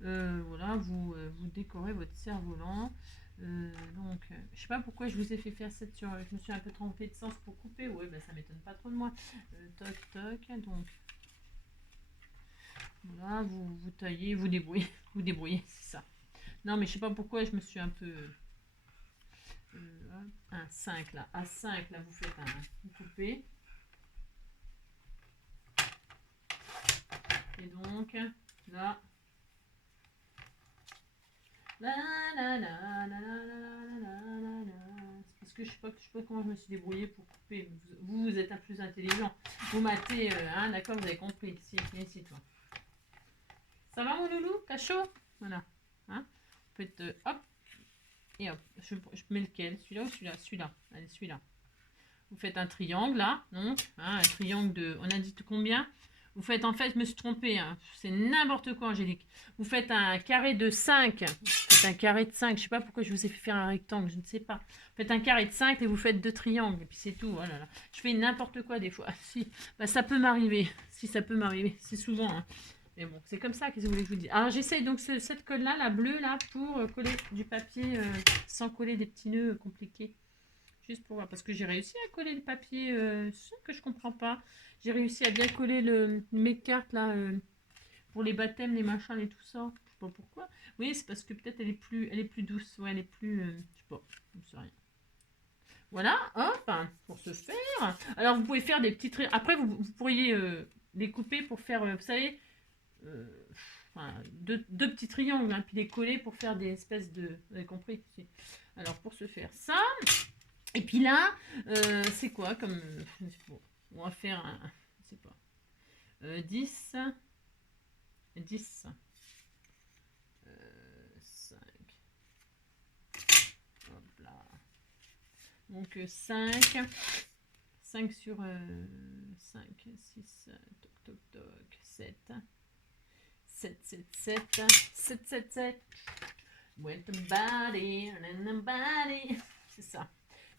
Voilà, vous décorez votre cerf-volant. Donc, je sais pas pourquoi je vous ai fait faire cette sur... Je me suis un peu trompée de sens pour couper. Ouais, ben ça m'étonne pas trop de moi. Toc, toc, donc... Voilà, vous taillez, vous débrouillez. Vous débrouillez, c'est ça. Non, mais je sais pas pourquoi je me suis un peu... un 5 là. À 5 là, vous faites vous coupez. Et donc, là... C'est parce que je sais pas comment je me suis débrouillée pour couper. Vous êtes un plus intelligent. Vous matez, hein, d'accord, vous avez compris. Si, viens ici, toi. Ça va, mon loulou? T'as chaud? Voilà. Hein, vous faites, hop, et hop. Je mets lequel? Celui-là ou celui-là? Celui-là. Allez, celui-là. Vous faites un triangle, là. Non, hein, un triangle de... On a dit combien? Vous faites, en fait, je me suis trompée, hein. C'est n'importe quoi, Angélique. Vous faites un carré de 5. Vous faites un carré de 5. Je ne sais pas pourquoi je vous ai fait faire un rectangle, je ne sais pas. Vous faites un carré de 5 et vous faites 2 triangles. Et puis c'est tout. Oh là là. Je fais n'importe quoi des fois. Si, bah, ça peut m'arriver. Si, ça peut m'arriver. C'est souvent. Hein. Mais bon, c'est comme ça, qu'est-ce que vous voulez que je vous dise? Alors j'essaye donc cette colle-là, la bleue, là, pour coller du papier sans coller des petits nœuds compliqués. Juste pour voir, parce que j'ai réussi à coller le papier, que je comprends pas. J'ai réussi à bien coller mes cartes là, pour les baptêmes, les machins et tout ça. Je sais pas pourquoi. Oui, c'est parce que peut-être elle est plus douce. Ouais, elle est plus, je sais pas, je ne sais rien. Voilà, hop, pour ce faire. Alors vous pouvez faire des petits traits. Après, vous pourriez les couper pour faire, vous savez, enfin, deux petits triangles, hein, puis les coller pour faire des espèces de... Vous avez compris? Alors pour se faire ça... Et puis là, c'est quoi comme... on va faire un... Je sais pas. 10. 10. 5. Hop là. Donc 5. 5 sur 5. 6. Toc, toc, toc. 7. 7, 7, 7. 7, 7, 7. With the body, and the body. C'est ça.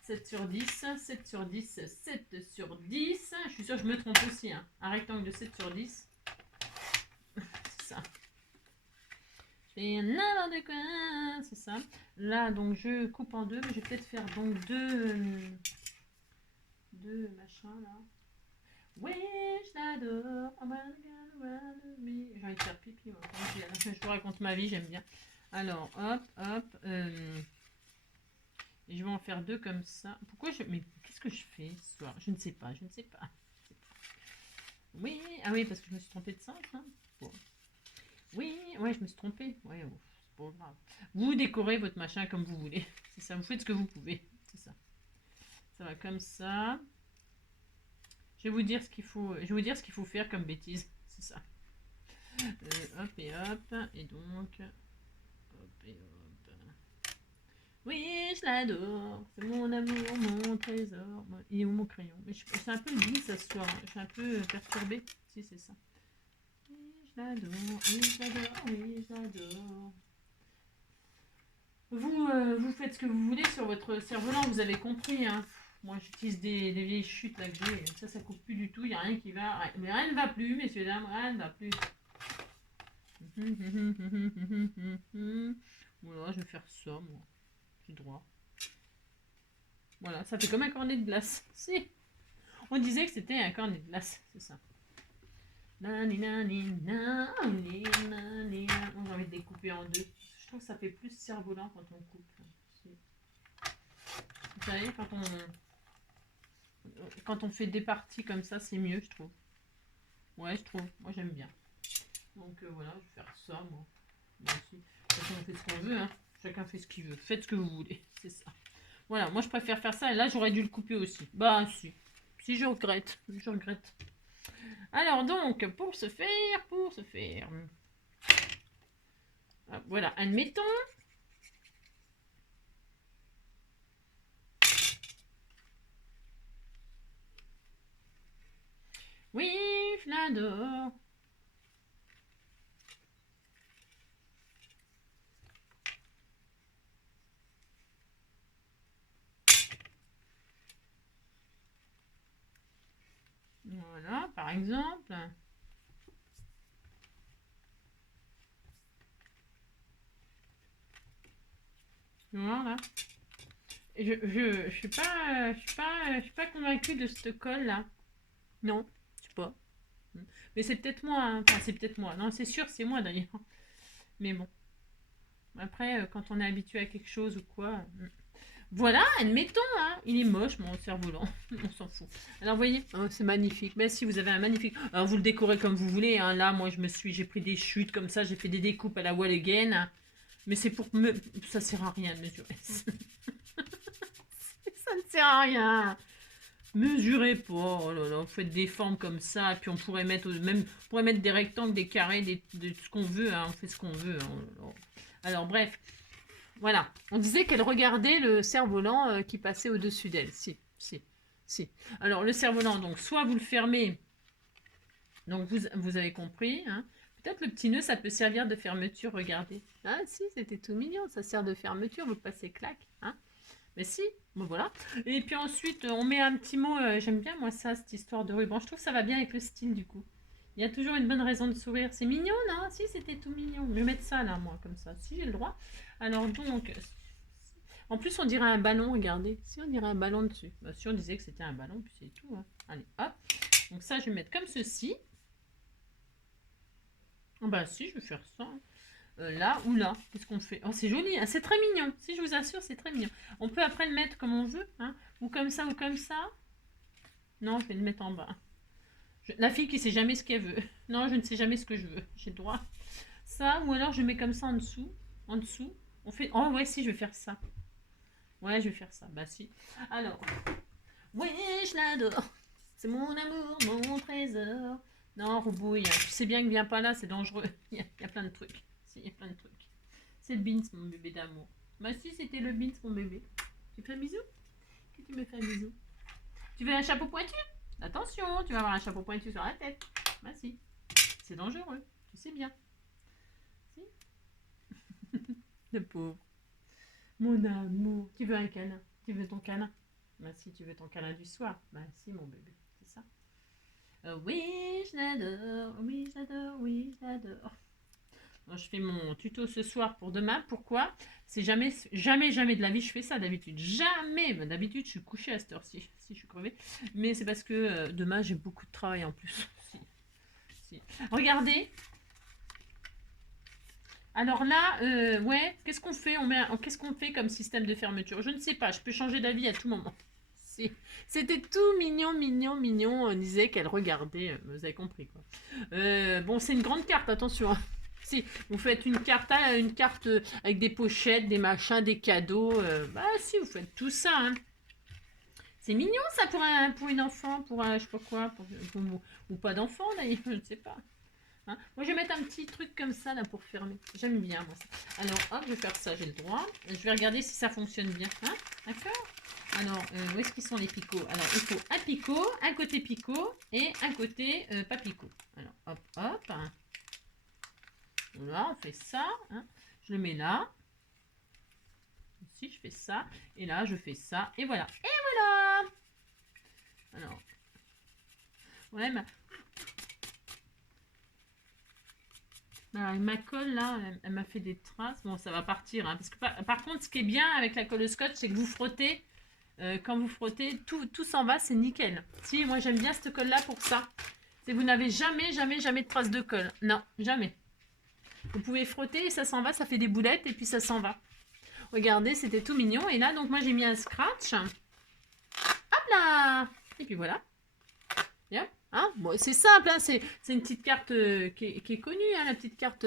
7 sur 10, 7 sur 10, 7 sur 10. Je suis sûre que je me trompe aussi. Hein. Un rectangle de 7 sur 10. C'est ça. Je fais n'importe quoi. C'est ça. Là, donc, je coupe en deux. Mais je vais peut-être faire donc deux machins là. Oui, je l'adore. J'ai envie de faire pipi. Ouais. Je vous raconte ma vie, j'aime bien. Alors, hop, hop. Et je vais en faire deux comme ça. Pourquoi je... Mais qu'est-ce que je fais ce soir? Je ne sais pas, je ne sais pas. Oui, ah oui, parce que je me suis trompée de sens. Hein. Bon. Oui, ouais, je me suis trompée. Ouais, oh, c'est pas grave. Vous décorez votre machin comme vous voulez. C'est ça, vous faites ce que vous pouvez. C'est ça. Ça va comme ça. Je vais vous dire ce qu'il faut. Je vais vous dire ce qu'il faut faire comme bêtise. C'est ça. Hop et hop. Et donc. Hop et hop. Oui, je l'adore. C'est mon amour, mon trésor. Il est où mon crayon? Mais c'est un peu gris ce soir. Je suis un peu perturbée. Si, c'est ça. Oui, je l'adore. Oui, je l'adore. Oui, je l'adore. Vous faites ce que vous voulez sur votre cerf-volant. Vous avez compris. Hein. Moi, j'utilise des vieilles chutes là que j'ai. Ça coupe plus du tout. Il n'y a rien qui va. Mais rien ne va plus, messieurs, dames. Rien ne va plus. Voilà, je vais faire ça, moi. J'ai droit. Voilà, ça fait comme un cornet de glace. Si. On disait que c'était un cornet de glace, c'est ça. J'ai envie de découper en deux. Je trouve que ça fait plus cerf-volant quand on coupe. Vous savez, quand on fait des parties comme ça, c'est mieux, je trouve. Ouais, je trouve. Moi, j'aime bien. Donc, voilà, je vais faire ça, moi. Moi aussi. Chacun fait ce qu'on veut, hein. Chacun fait ce qu'il veut. Faites ce que vous voulez. C'est ça. Voilà, moi, je préfère faire ça. Et là, j'aurais dû le couper aussi. Bah, si. Si, je regrette. Je regrette. Alors, donc, pour ce faire... Voilà, admettons... Oui, je l'adore. Voilà, par exemple. Voilà. Je suis pas convaincue de ce col là. Non, je sais pas. Mais c'est peut-être moi, hein. Enfin, c'est peut-être moi. Non, c'est sûr, c'est moi d'ailleurs. Mais bon. Après, quand on est habitué à quelque chose ou quoi. Voilà, admettons, hein. Il est moche, mon cerf-volant. On s'en fout. Alors, vous voyez, oh, c'est magnifique. Mais si vous avez un magnifique. Alors, vous le décorez comme vous voulez. Hein. Là, moi, j'ai pris des chutes comme ça. J'ai fait des découpes à la wall again. Mais c'est pour me. Ça sert à rien de mesurer. Ça ne sert à rien. Mesurez pas, oh là là, vous faites des formes comme ça, et puis on pourrait mettre des rectangles, des carrés, de ce qu'on veut, hein, on fait ce qu'on veut. Hein, oh là là. Alors bref, voilà. On disait qu'elle regardait le cerf-volant qui passait au-dessus d'elle. Si, si, si. Alors le cerf-volant, donc soit vous le fermez, donc vous avez compris, hein. Peut-être le petit nœud, ça peut servir de fermeture, regardez. Ah si, c'était tout mignon, ça sert de fermeture, vous passez clac, hein. Mais si, bon voilà. Et puis ensuite, on met un petit mot, j'aime bien moi ça, cette histoire de ruban. Je trouve que ça va bien avec le style du coup. Il y a toujours une bonne raison de sourire. C'est mignon, non? Si, c'était tout mignon. Je vais mettre ça là, moi, comme ça. Si, j'ai le droit. Alors donc, en plus, on dirait un ballon, regardez. Si, on dirait un ballon dessus. Bah, si, on disait que c'était un ballon, puis c'est tout. Hein. Allez, hop. Donc ça, je vais mettre comme ceci. Bah si, je vais faire ça. Là ou là, qu'est-ce qu'on fait? Oh, c'est joli, hein, c'est très mignon. Si je vous assure, c'est très mignon. On peut après le mettre comme on veut, hein, ou comme ça ou comme ça. Non, je vais le mettre en bas. La fille qui sait jamais ce qu'elle veut. Non, je ne sais jamais ce que je veux. J'ai le droit. Ça, ou alors je mets comme ça en dessous. En dessous. On fait. Oh ouais, si, je vais faire ça. Ouais, je vais faire ça. Bah si. Alors. Oui, je l'adore. C'est mon amour, mon trésor. Non, Roubouille, tu sais bien que viens pas là, c'est dangereux. Il y a plein de trucs. Si, il y a plein de trucs. C'est le Beans, mon bébé d'amour. Bah si, c'était le Beans, mon bébé. Tu fais un bisou? Que tu me fais un bisou? Tu veux un chapeau pointu? Attention, tu vas avoir un chapeau pointu sur la tête. Bah si. C'est dangereux. Tu sais bien. Si. Le pauvre. Mon amour. Tu veux un câlin? Tu veux ton câlin? Bah si, tu veux ton câlin du soir. Bah si, mon bébé. C'est ça. Oui, je l'adore. Oui, je l'adore. Oui, je l'adore. Je fais mon tuto ce soir pour demain. Pourquoi? C'est jamais, jamais, jamais de la vie je fais ça d'habitude. Jamais. Ben, d'habitude, je suis couchée à cette heure-ci. Si je suis crevée. Mais c'est parce que demain, j'ai beaucoup de travail en plus. Si. Regardez. Alors là, ouais, qu'est-ce qu'on fait? Qu'est-ce qu'on fait comme système de fermeture? Je ne sais pas. Je peux changer d'avis à tout moment. C'était tout mignon, mignon, mignon. On disait qu'elle regardait. Vous avez compris quoi. Bon, c'est une grande carte. Attention. Hein. Si vous faites une carte avec des pochettes, des machins, des cadeaux, bah si vous faites tout ça. Hein. C'est mignon ça pour une enfant, pour un je sais pas quoi, ou pas d'enfant d'ailleurs, je ne sais pas. Hein. Moi je vais mettre un petit truc comme ça là pour fermer. J'aime bien moi ça. Alors hop, je vais faire ça, j'ai le droit. Je vais regarder si ça fonctionne bien. Hein. D'accord. Alors où est-ce qu'ils sont les picots? Alors il faut un picot, un côté picot et un côté pas picot. Alors hop hop. Voilà, on fait ça. Hein. Je le mets là. Ici, je fais ça. Et là, je fais ça. Et voilà. Et voilà. Alors. Ouais, ma colle, là, elle m'a fait des traces. Bon, ça va partir. Hein, parce que par contre, ce qui est bien avec la colle scotch, c'est que vous frottez. Quand vous frottez, tout s'en va. C'est nickel. Si, moi, j'aime bien cette colle-là pour ça. C'est vous n'avez jamais, jamais, jamais de traces de colle. Non, jamais. Vous pouvez frotter et ça s'en va, ça fait des boulettes et puis ça s'en va. Regardez, c'était tout mignon. Et là, donc moi j'ai mis un scratch. Hop là! Et puis voilà. Et hop, Hein, bon, c'est simple, hein, c'est une petite carte qui est connue, hein, la petite carte.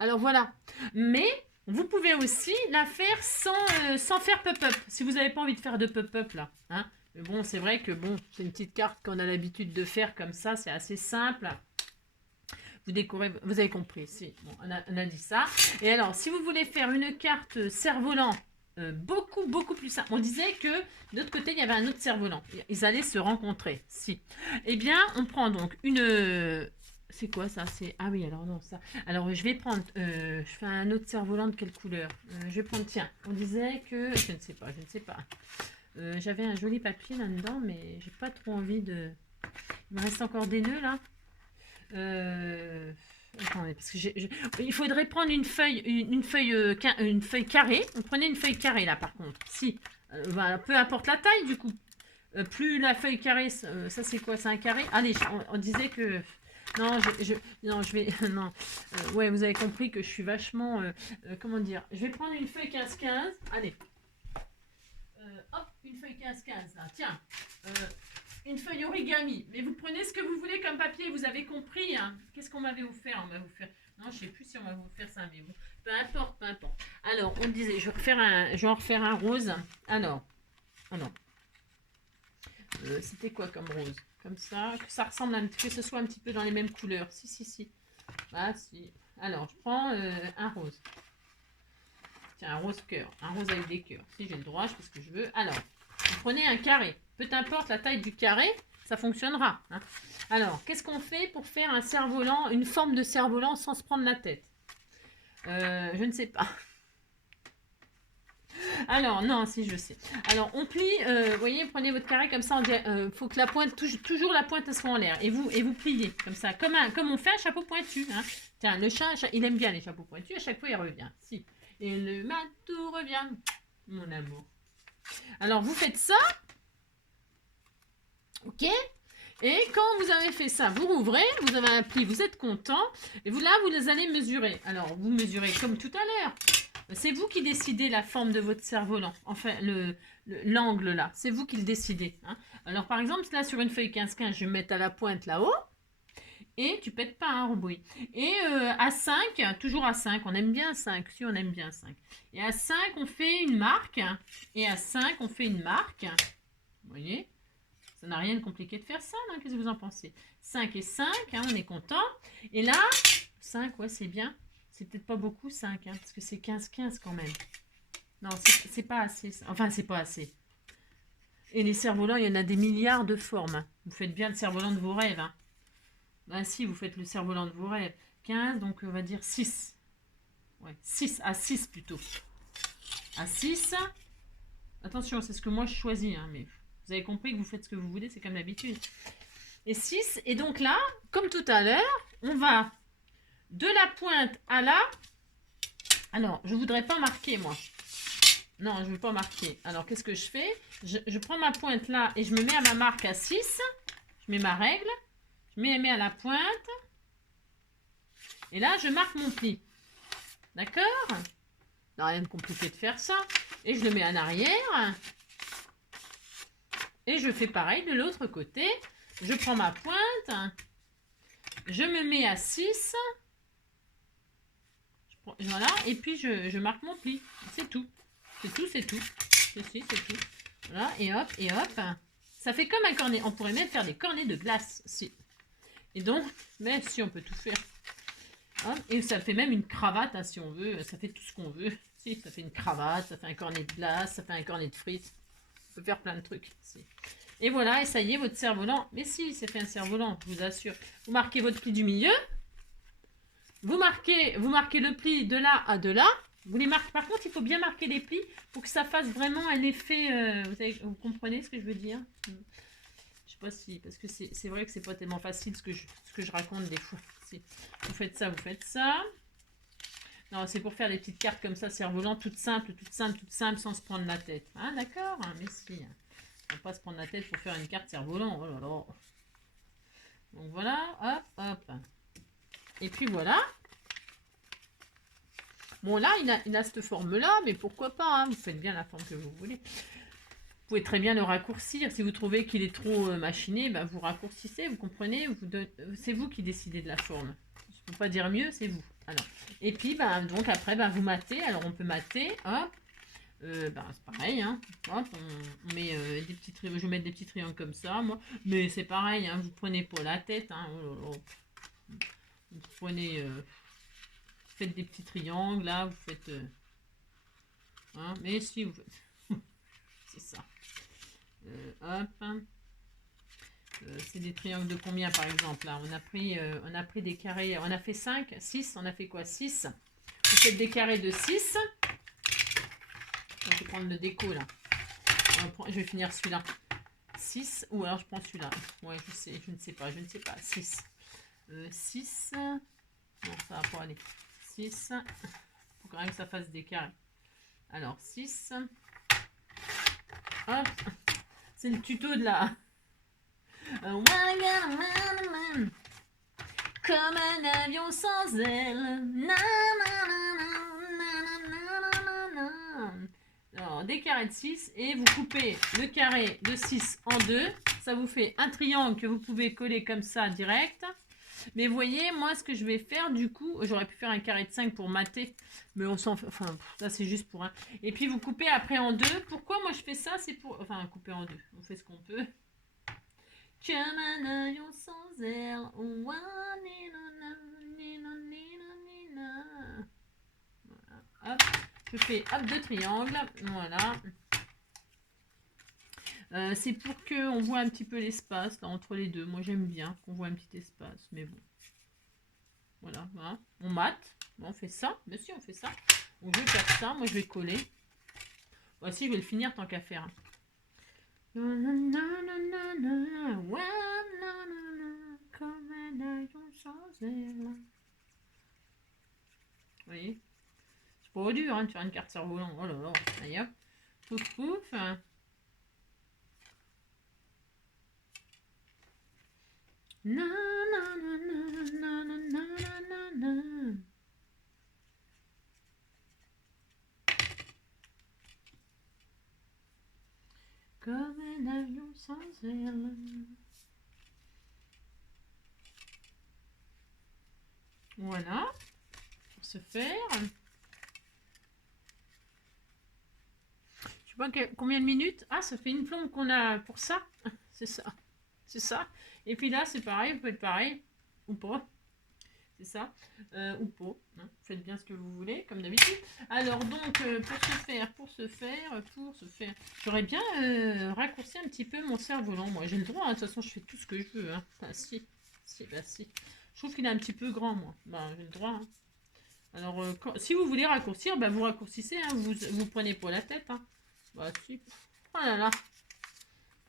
Alors voilà. Mais vous pouvez aussi la faire sans faire pop-up, si vous n'avez pas envie de faire de pop-up là. Hein. Mais bon, c'est vrai que bon, c'est une petite carte qu'on a l'habitude de faire comme ça, c'est assez simple. Vous découvrez, vous avez compris, si, bon, on a dit ça. Et alors, si vous voulez faire une carte cerf-volant beaucoup plus simple, on disait que de l'autre côté, il y avait un autre cerf-volant. Ils allaient se rencontrer, si. Eh bien, on prend donc une... C'est quoi ça? C'est ah oui, alors non, ça. Alors, je vais prendre... je fais un autre cerf-volant de quelle couleur? Je vais prendre, tiens, on disait que... Je ne sais pas. J'avais un joli papier là-dedans, mais j'ai pas trop envie de... Il me reste encore des nœuds, là. Attendez, parce que il faudrait prendre une feuille carrée. On prenait une feuille carrée là par contre. Si, voilà, peu importe la taille du coup. Plus la feuille carrée, ça c'est quoi? C'est un carré? Allez, on disait que non, non, je vais non. Ouais, vous avez compris que je suis vachement comment dire? Je vais prendre une feuille 15-15. Allez, hop, une feuille 15-15 là. Tiens. Une feuille origami, mais vous prenez ce que vous voulez comme papier, vous avez compris, hein. Qu'est-ce qu'on m'avait offert? On m'a offert... Non, je ne sais plus si on m'a offert ça, mais bon, peu importe. Alors, on disait, je vais en refaire un rose. Alors, c'était quoi comme rose? Comme ça, que ça ressemble que ce soit un petit peu dans les mêmes couleurs. Si. Ah, si. Alors, je prends un rose. Tiens, un rose cœur, un rose avec des cœurs. Si j'ai le droit, je fais ce que je veux. Alors, vous prenez un carré. Peu importe la taille du carré, ça fonctionnera. Hein. Alors, qu'est-ce qu'on fait pour faire un cerf-volant, une forme de cerf-volant sans se prendre la tête? Je ne sais pas. Alors, non, si je sais. Alors, on plie, vous voyez, prenez votre carré comme ça, il faut que la pointe, toujours la pointe soit en l'air. Et vous pliez, comme ça, comme on fait un chapeau pointu. Hein. Tiens, le chat, il aime bien les chapeaux pointus, à chaque fois il revient. Si. Et le matou revient, mon amour. Alors, vous faites ça. Ok? Et quand vous avez fait ça, vous rouvrez, vous avez un pli, vous êtes content. Et vous allez mesurer. Alors, vous mesurez comme tout à l'heure. C'est vous qui décidez la forme de votre cerf-volant. Enfin, l'angle là. C'est vous qui le décidez. Hein. Alors, par exemple, là, sur une feuille 15-15, je vais mettre à la pointe là-haut. Et tu pètes pas, hein, Robouille. Et à 5, toujours à 5, on aime bien 5. Si, on aime bien 5. Et à 5, on fait une marque. Et à 5, on fait une marque. Vous voyez? Ça n'a rien de compliqué de faire ça, non? Qu'est-ce que vous en pensez? 5 et 5, hein, on est content. Et là, 5, ouais, c'est bien. C'est peut-être pas beaucoup, 5, hein, parce que c'est 15-15 quand même. Non, c'est pas assez. Enfin, c'est pas assez. Et les cerfs-volants, il y en a des milliards de formes. Hein. Vous faites bien le cerf-volant de vos rêves. Hein. Ben si, vous faites le cerf-volant de vos rêves. 15, donc on va dire 6. Ouais, 6, à 6 plutôt. À 6. Attention, c'est ce que moi je choisis, hein, mais... Vous avez compris que vous faites ce que vous voulez, c'est comme d'habitude. Et 6. Et donc là, comme tout à l'heure, on va de la pointe à là. Alors, je ne voudrais pas marquer, moi. Non, je ne veux pas marquer. Alors, qu'est-ce que je fais? Je prends ma pointe là et je me mets à ma marque à 6. Je mets ma règle. Je mets à la pointe. Et là, je marque mon pli. D'accord? Non, rien de compliqué de faire ça. Et je le mets en arrière. Et je fais pareil de l'autre côté. Je prends ma pointe. Je me mets à 6. Voilà. Et puis, je marque mon pli. C'est tout. C'est tout. C'est tout. Voilà. Et hop. Ça fait comme un cornet. On pourrait même faire des cornets de glace. Si. Et donc, mais si on peut tout faire. Hop. Et ça fait même une cravate, hein, si on veut. Ça fait tout ce qu'on veut. Si, ça fait une cravate. Ça fait un cornet de glace. Ça fait un cornet de frites. Faire plein de trucs. Et voilà, et ça y est, votre cerf-volant. Mais si, c'est fait un cerf-volant, je vous assure. Vous marquez votre pli du milieu. Vous marquez le pli de là à de là. Vous les marquez. Par contre, il faut bien marquer les plis pour que ça fasse vraiment un effet. Vous comprenez ce que je veux dire? Je sais pas si, parce que c'est vrai que c'est pas tellement facile ce que je raconte des fois. Si. Vous faites ça. Non, c'est pour faire des petites cartes comme ça, cerf-volant, toutes simples, sans se prendre la tête. Ah, d'accord, hein, mais si. On va pas se prendre la tête pour faire une carte cerf-volant. Oh là là. Donc voilà, hop. Et puis voilà. Bon, là, il a cette forme-là, mais pourquoi pas, hein, vous faites bien la forme que vous voulez. pouvez très bien le raccourcir. Si vous trouvez qu'il est trop machiné, ben vous raccourcissez, vous comprenez, c'est vous qui décidez de la forme. Je ne peux pas dire mieux, c'est vous. Alors, et puis, ben, donc après, ben, vous matez. Alors, on peut mater, hop. Ben, c'est pareil, hein. Hop, on met des petits triangles. Je vais mettre des petits triangles comme ça, moi. Mais c'est pareil, hein. Vous prenez pas la tête, hein. Oh là là. Vous prenez, faites des petits triangles, là. Vous faites, hein. Mais si vous faites, c'est ça. Hop. C'est des triangles de combien par exemple là on a pris des carrés, on a fait 5, 6, on a fait quoi 6. Vous faites des carrés de 6. Je vais prendre le déco là. Je vais finir celui-là. 6, ou alors je prends celui-là. Ouais, je ne sais pas. 6. 6. Non, ça va pas aller. 6. Il faut quand même que ça fasse des carrés. Alors, 6. Hop. C'est le tuto de la... Comme un avion sans aile. Alors, des carrés de 6 et vous coupez le carré de 6 en deux. Ça vous fait un triangle que vous pouvez coller comme ça direct. Mais vous voyez, moi, ce que je vais faire, du coup, j'aurais pu faire un carré de 5 pour mater. Mais on s'en fait... Enfin, ça, c'est juste pour un... Et puis, vous coupez après en deux. Pourquoi moi, je fais ça? C'est pour... Enfin, couper en deux. On fait ce qu'on peut. Comme un avion sans air. Voilà. Hop. Je fais hop 2 triangles. Voilà. C'est pour qu'on voit un petit peu l'espace entre les deux. Moi, j'aime bien qu'on voit un petit espace. Mais bon. Voilà. Hein. On mate. On fait ça. Mais si, on fait ça. On veut faire ça. Moi, je vais coller. Voici, je vais le finir tant qu'à faire. Comme un avion sans aile. Vous voyez? C'est pas dur hein, de faire une carte cerf-volant. Oh là là. Allez hop. Pouf pouf. Na, na, na, na, na, na, na, na. Comme un avion sans aile. Voilà. Pour ce faire. Je sais pas combien de minutes. Ah, ça fait une plombe qu'on a pour ça. C'est ça. C'est ça. Et puis là, c'est pareil. Vous faites pareil. Ou pas. C'est ça. Ou pas. Hein. Faites bien ce que vous voulez, comme d'habitude. Alors, donc, pour ce faire, j'aurais bien raccourci un petit peu mon cerf-volant. Moi, j'ai le droit. Hein. De toute façon, je fais tout ce que je veux. Hein. Ah, si. Bah, si. Je trouve qu'il est un petit peu grand, moi. Bah, j'ai le droit. Hein. Alors, si vous voulez raccourcir, bah, vous raccourcissez. Hein. Vous prenez pas la tête. Hein. Bah, si. Oh là là.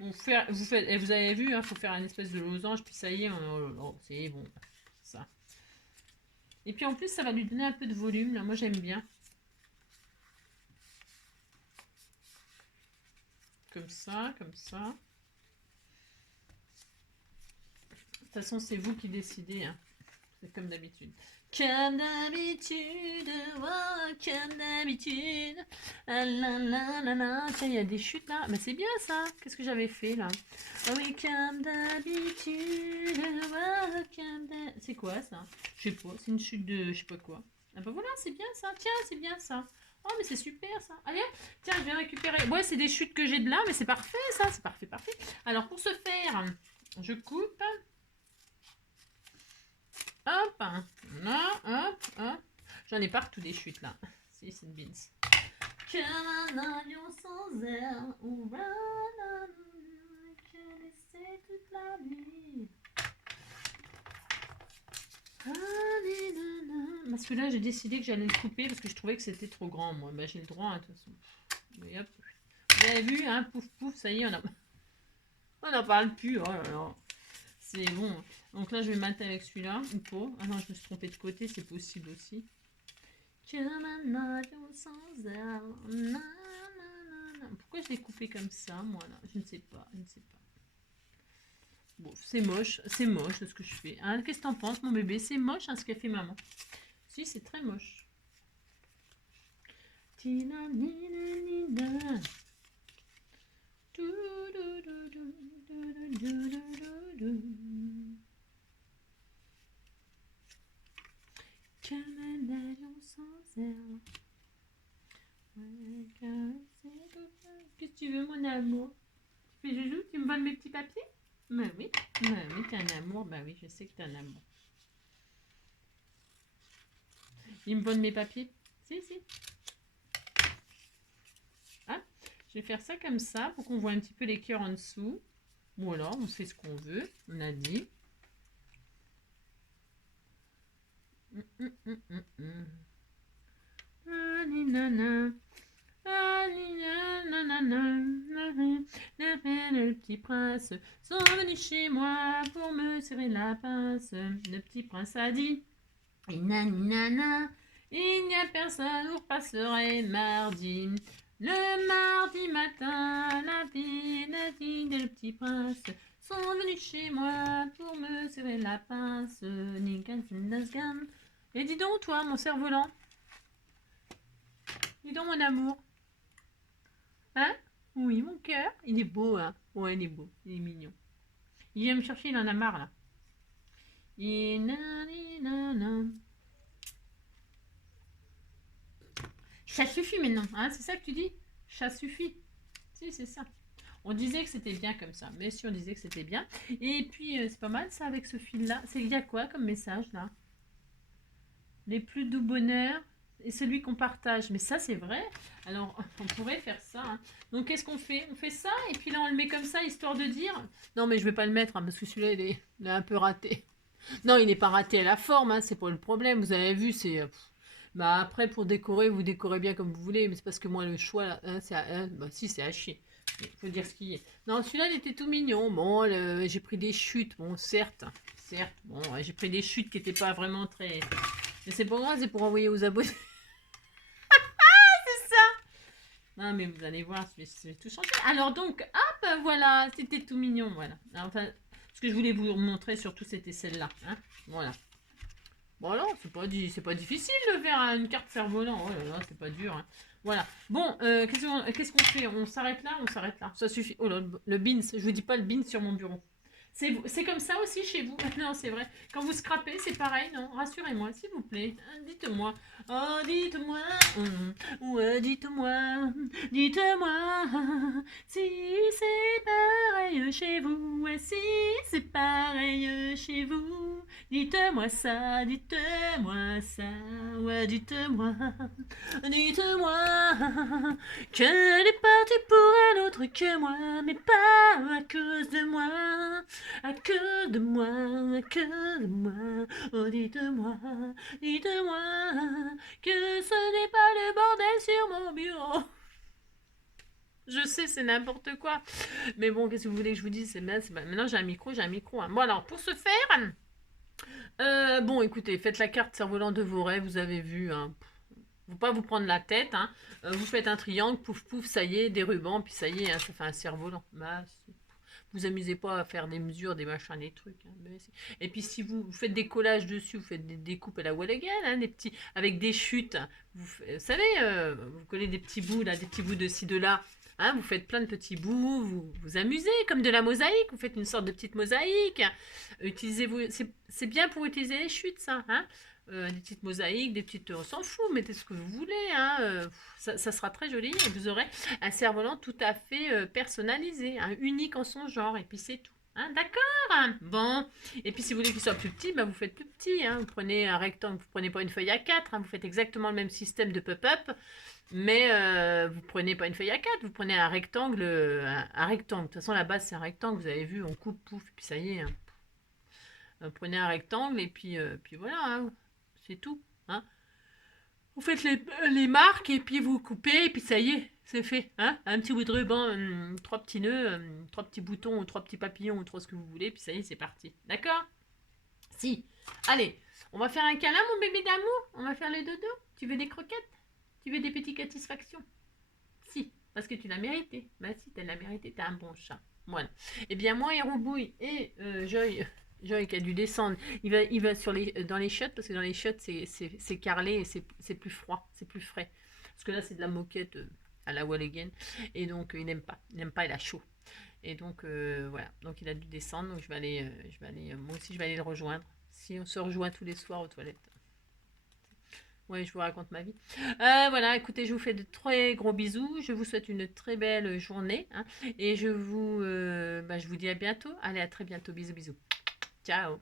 Et vous avez vu, il faut faire une espèce de losange. Puis ça y est, c'est bon. Ça. Et puis en plus, ça va lui donner un peu de volume. Là, moi, j'aime bien. Comme ça, comme ça. De toute façon, c'est vous qui décidez. Hein. C'est comme d'habitude. Comme d'habitude, oh, comme d'habitude. Ah, tiens, il y a des chutes là. Mais c'est bien ça. Qu'est-ce que j'avais fait là? Oh oui, comme d'habitude. Oh, c'est quoi ça? Je sais pas. C'est une chute de je sais pas quoi. Ah bah voilà, c'est bien ça. Tiens, c'est bien ça. Oh, mais c'est super ça. Allez, tiens, je vais récupérer. Ouais, c'est des chutes que j'ai de là, mais c'est parfait ça. C'est parfait, parfait. Alors, pour ce faire, je coupe. Hop, là, hop, hop. J'en ai partout des chutes là. Si, c'est une beans. Comme un avion sans air, on va laisser toute la nuit. Parce que là, j'ai décidé que j'allais le couper parce que je trouvais que c'était trop grand, moi. Bah, j'ai le droit, hein, de toute façon. Mais hop. Vous avez vu, hein, pouf, pouf, ça y est, on n'en parle plus. Oh là là. C'est bon. Donc là, je vais mater avec celui-là, ou pas. Ah non, je me suis trompée de côté, c'est possible aussi. Comme un avion sans air. Pourquoi je l'ai coupé comme ça, moi, là? Je ne sais pas, je ne sais pas. Bon, c'est moche ce que je fais. Hein, qu'est-ce que t'en penses, mon bébé? C'est moche, hein, ce qu'a fait maman. Si, c'est très moche. Comme un avion sans aile. Qu'est-ce que tu veux, mon amour? Tu fais joujou? Tu me voles mes petits papiers? Bah oui, t'es un amour. Bah oui, je sais que t'es un amour. Il me vole mes papiers? Si. Ah, je vais faire ça comme ça pour qu'on voit un petit peu les cœurs en dessous. Voilà, on sait ce qu'on veut. On a dit. Le petit prince sont venus chez moi pour me serrer la pince. Le petit prince a dit nanana, il n'y a personne, vous passerez mardi. Le mardi matin, la fille et le petit prince sont venus chez moi pour me serrer la pince. Et dis donc, toi, mon cerf-volant, dis donc, mon amour. Hein? Oui, mon cœur. Il est beau, hein? Ouais, il est beau. Il est mignon. Il vient me chercher, il en a marre, là. Ça suffit maintenant, hein? C'est ça que tu dis? Ça suffit. Si, c'est ça. On disait que c'était bien comme ça. Mais si on disait que c'était bien. Et puis, c'est pas mal, ça, avec ce fil-là. Il y a quoi comme message, là? Les plus doux bonheurs et celui qu'on partage. Mais ça, c'est vrai. Alors, on pourrait faire ça. Hein. Donc, qu'est-ce qu'on fait? On fait ça et puis là, on le met comme ça, histoire de dire... Non, mais je vais pas le mettre, hein, parce que celui-là, il est un peu raté. Non, il n'est pas raté à la forme, hein, c'est pas le problème. Vous avez vu, c'est... bah, après, pour décorer, vous décorez bien comme vous voulez. Mais c'est parce que moi, le choix, là, hein, c'est bah, si, c'est à chier. Il faut dire ce qu'il y a. Non, celui-là, il était tout mignon. Bon, j'ai pris des chutes. Bon, certes. Bon, j'ai pris des chutes qui n'étaient pas vraiment très... Mais c'est pas grave, c'est pour envoyer aux abonnés. C'est ça. Non, mais vous allez voir, je vais tout changer. Alors donc, hop, voilà, c'était tout mignon, voilà. Alors, enfin, ce que je voulais vous montrer, surtout, c'était celle-là. Hein, voilà. Bon, alors, c'est pas difficile de faire une carte cerf-volant. Oh là là, c'est pas dur. Hein. Voilà. Bon, qu'est-ce qu'on fait? On s'arrête là? On s'arrête là. Ça suffit. Oh là, le beans. Je vous dis pas le beans sur mon bureau. C'est comme ça aussi chez vous? Non, c'est vrai. Quand vous scrapez, c'est pareil, non? Rassurez-moi, s'il vous plaît. Dites-moi. Oh, dites-moi. Ouais, dites-moi. Dites-moi. Si c'est pareil chez vous. Si c'est pareil chez vous. Dites-moi ça. Dites-moi ça. Ouais, dites-moi. Dites-moi. Qu'elle est partie pour un autre que moi. Mais pas à cause de moi. À que de moi, à que de moi, oh dites-moi que ce n'est pas le bordel sur mon bureau. Je sais, c'est n'importe quoi. Mais bon, qu'est-ce que vous voulez que je vous dise? Maintenant, j'ai un micro. Hein. Bon, alors, pour ce faire, bon, écoutez, faites la carte cerf-volant de vos rêves, vous avez vu, hein. Faut pas vous prendre la tête, hein. Vous faites un triangle, pouf, pouf, ça y est, des rubans, puis ça y est, hein, ça fait un cerf-volant. Bah, vous amusez pas à faire des mesures, des machins, des trucs. Hein. Et puis si vous faites des collages dessus, vous faites des découpes à la Wallagan, hein, des petits, avec des chutes. Vous savez, vous collez des petits bouts là, des petits bouts de ci, de là. Hein, vous faites plein de petits bouts, vous amusez comme de la mosaïque. Vous faites une sorte de petite mosaïque. Utilisez-vous, c'est bien pour utiliser les chutes, ça. Hein. Des petites mosaïques, des petites... On s'en fout, mettez ce que vous voulez. Hein, ça sera très joli et vous aurez un cerf-volant tout à fait personnalisé, hein, unique en son genre. Et puis c'est tout. Hein, d'accord? Bon. Et puis si vous voulez qu'il soit plus petit, bah, vous faites plus petit. Hein, vous prenez un rectangle, vous prenez pas une feuille à 4. Hein, vous faites exactement le même système de pop-up. Mais vous prenez pas une feuille à 4, vous prenez un rectangle. Un rectangle. De toute façon, la base, c'est un rectangle. Vous avez vu, on coupe, pouf, et puis ça y est. Hein. Vous prenez un rectangle et puis voilà. Hein. C'est tout. Hein. Vous faites les marques et puis vous coupez et puis ça y est, c'est fait. Hein. Un petit bout de ruban, 3 petits nœuds, 3 petits boutons, 3 petits papillons ou 3 ce que vous voulez, puis ça y est, c'est parti. D'accord? Si. Allez, on va faire un câlin, mon bébé d'amour. On va faire le dodo. Tu veux des croquettes? Tu veux des petites satisfactions? Si, parce que tu l'as mérité. Bah si, tu l'as mérité, t'es un bon chat. Voilà. Eh bien, moi et Roubouille et Joy qui a dû descendre, il va dans les chiottes, parce que dans les chiottes, c'est carrelé et c'est plus froid, c'est plus frais. Parce que là, c'est de la moquette à la wall again. Et donc, il n'aime pas. Il n'aime pas, il a chaud. Et donc, voilà. Donc, il a dû descendre. Donc, moi aussi, je vais aller le rejoindre. Si on se rejoint tous les soirs aux toilettes. Ouais, je vous raconte ma vie. Voilà, écoutez, je vous fais de très gros bisous. Je vous souhaite une très belle journée. Hein, et je vous dis à bientôt. Allez, à très bientôt. Bisous, bisous. Ciao.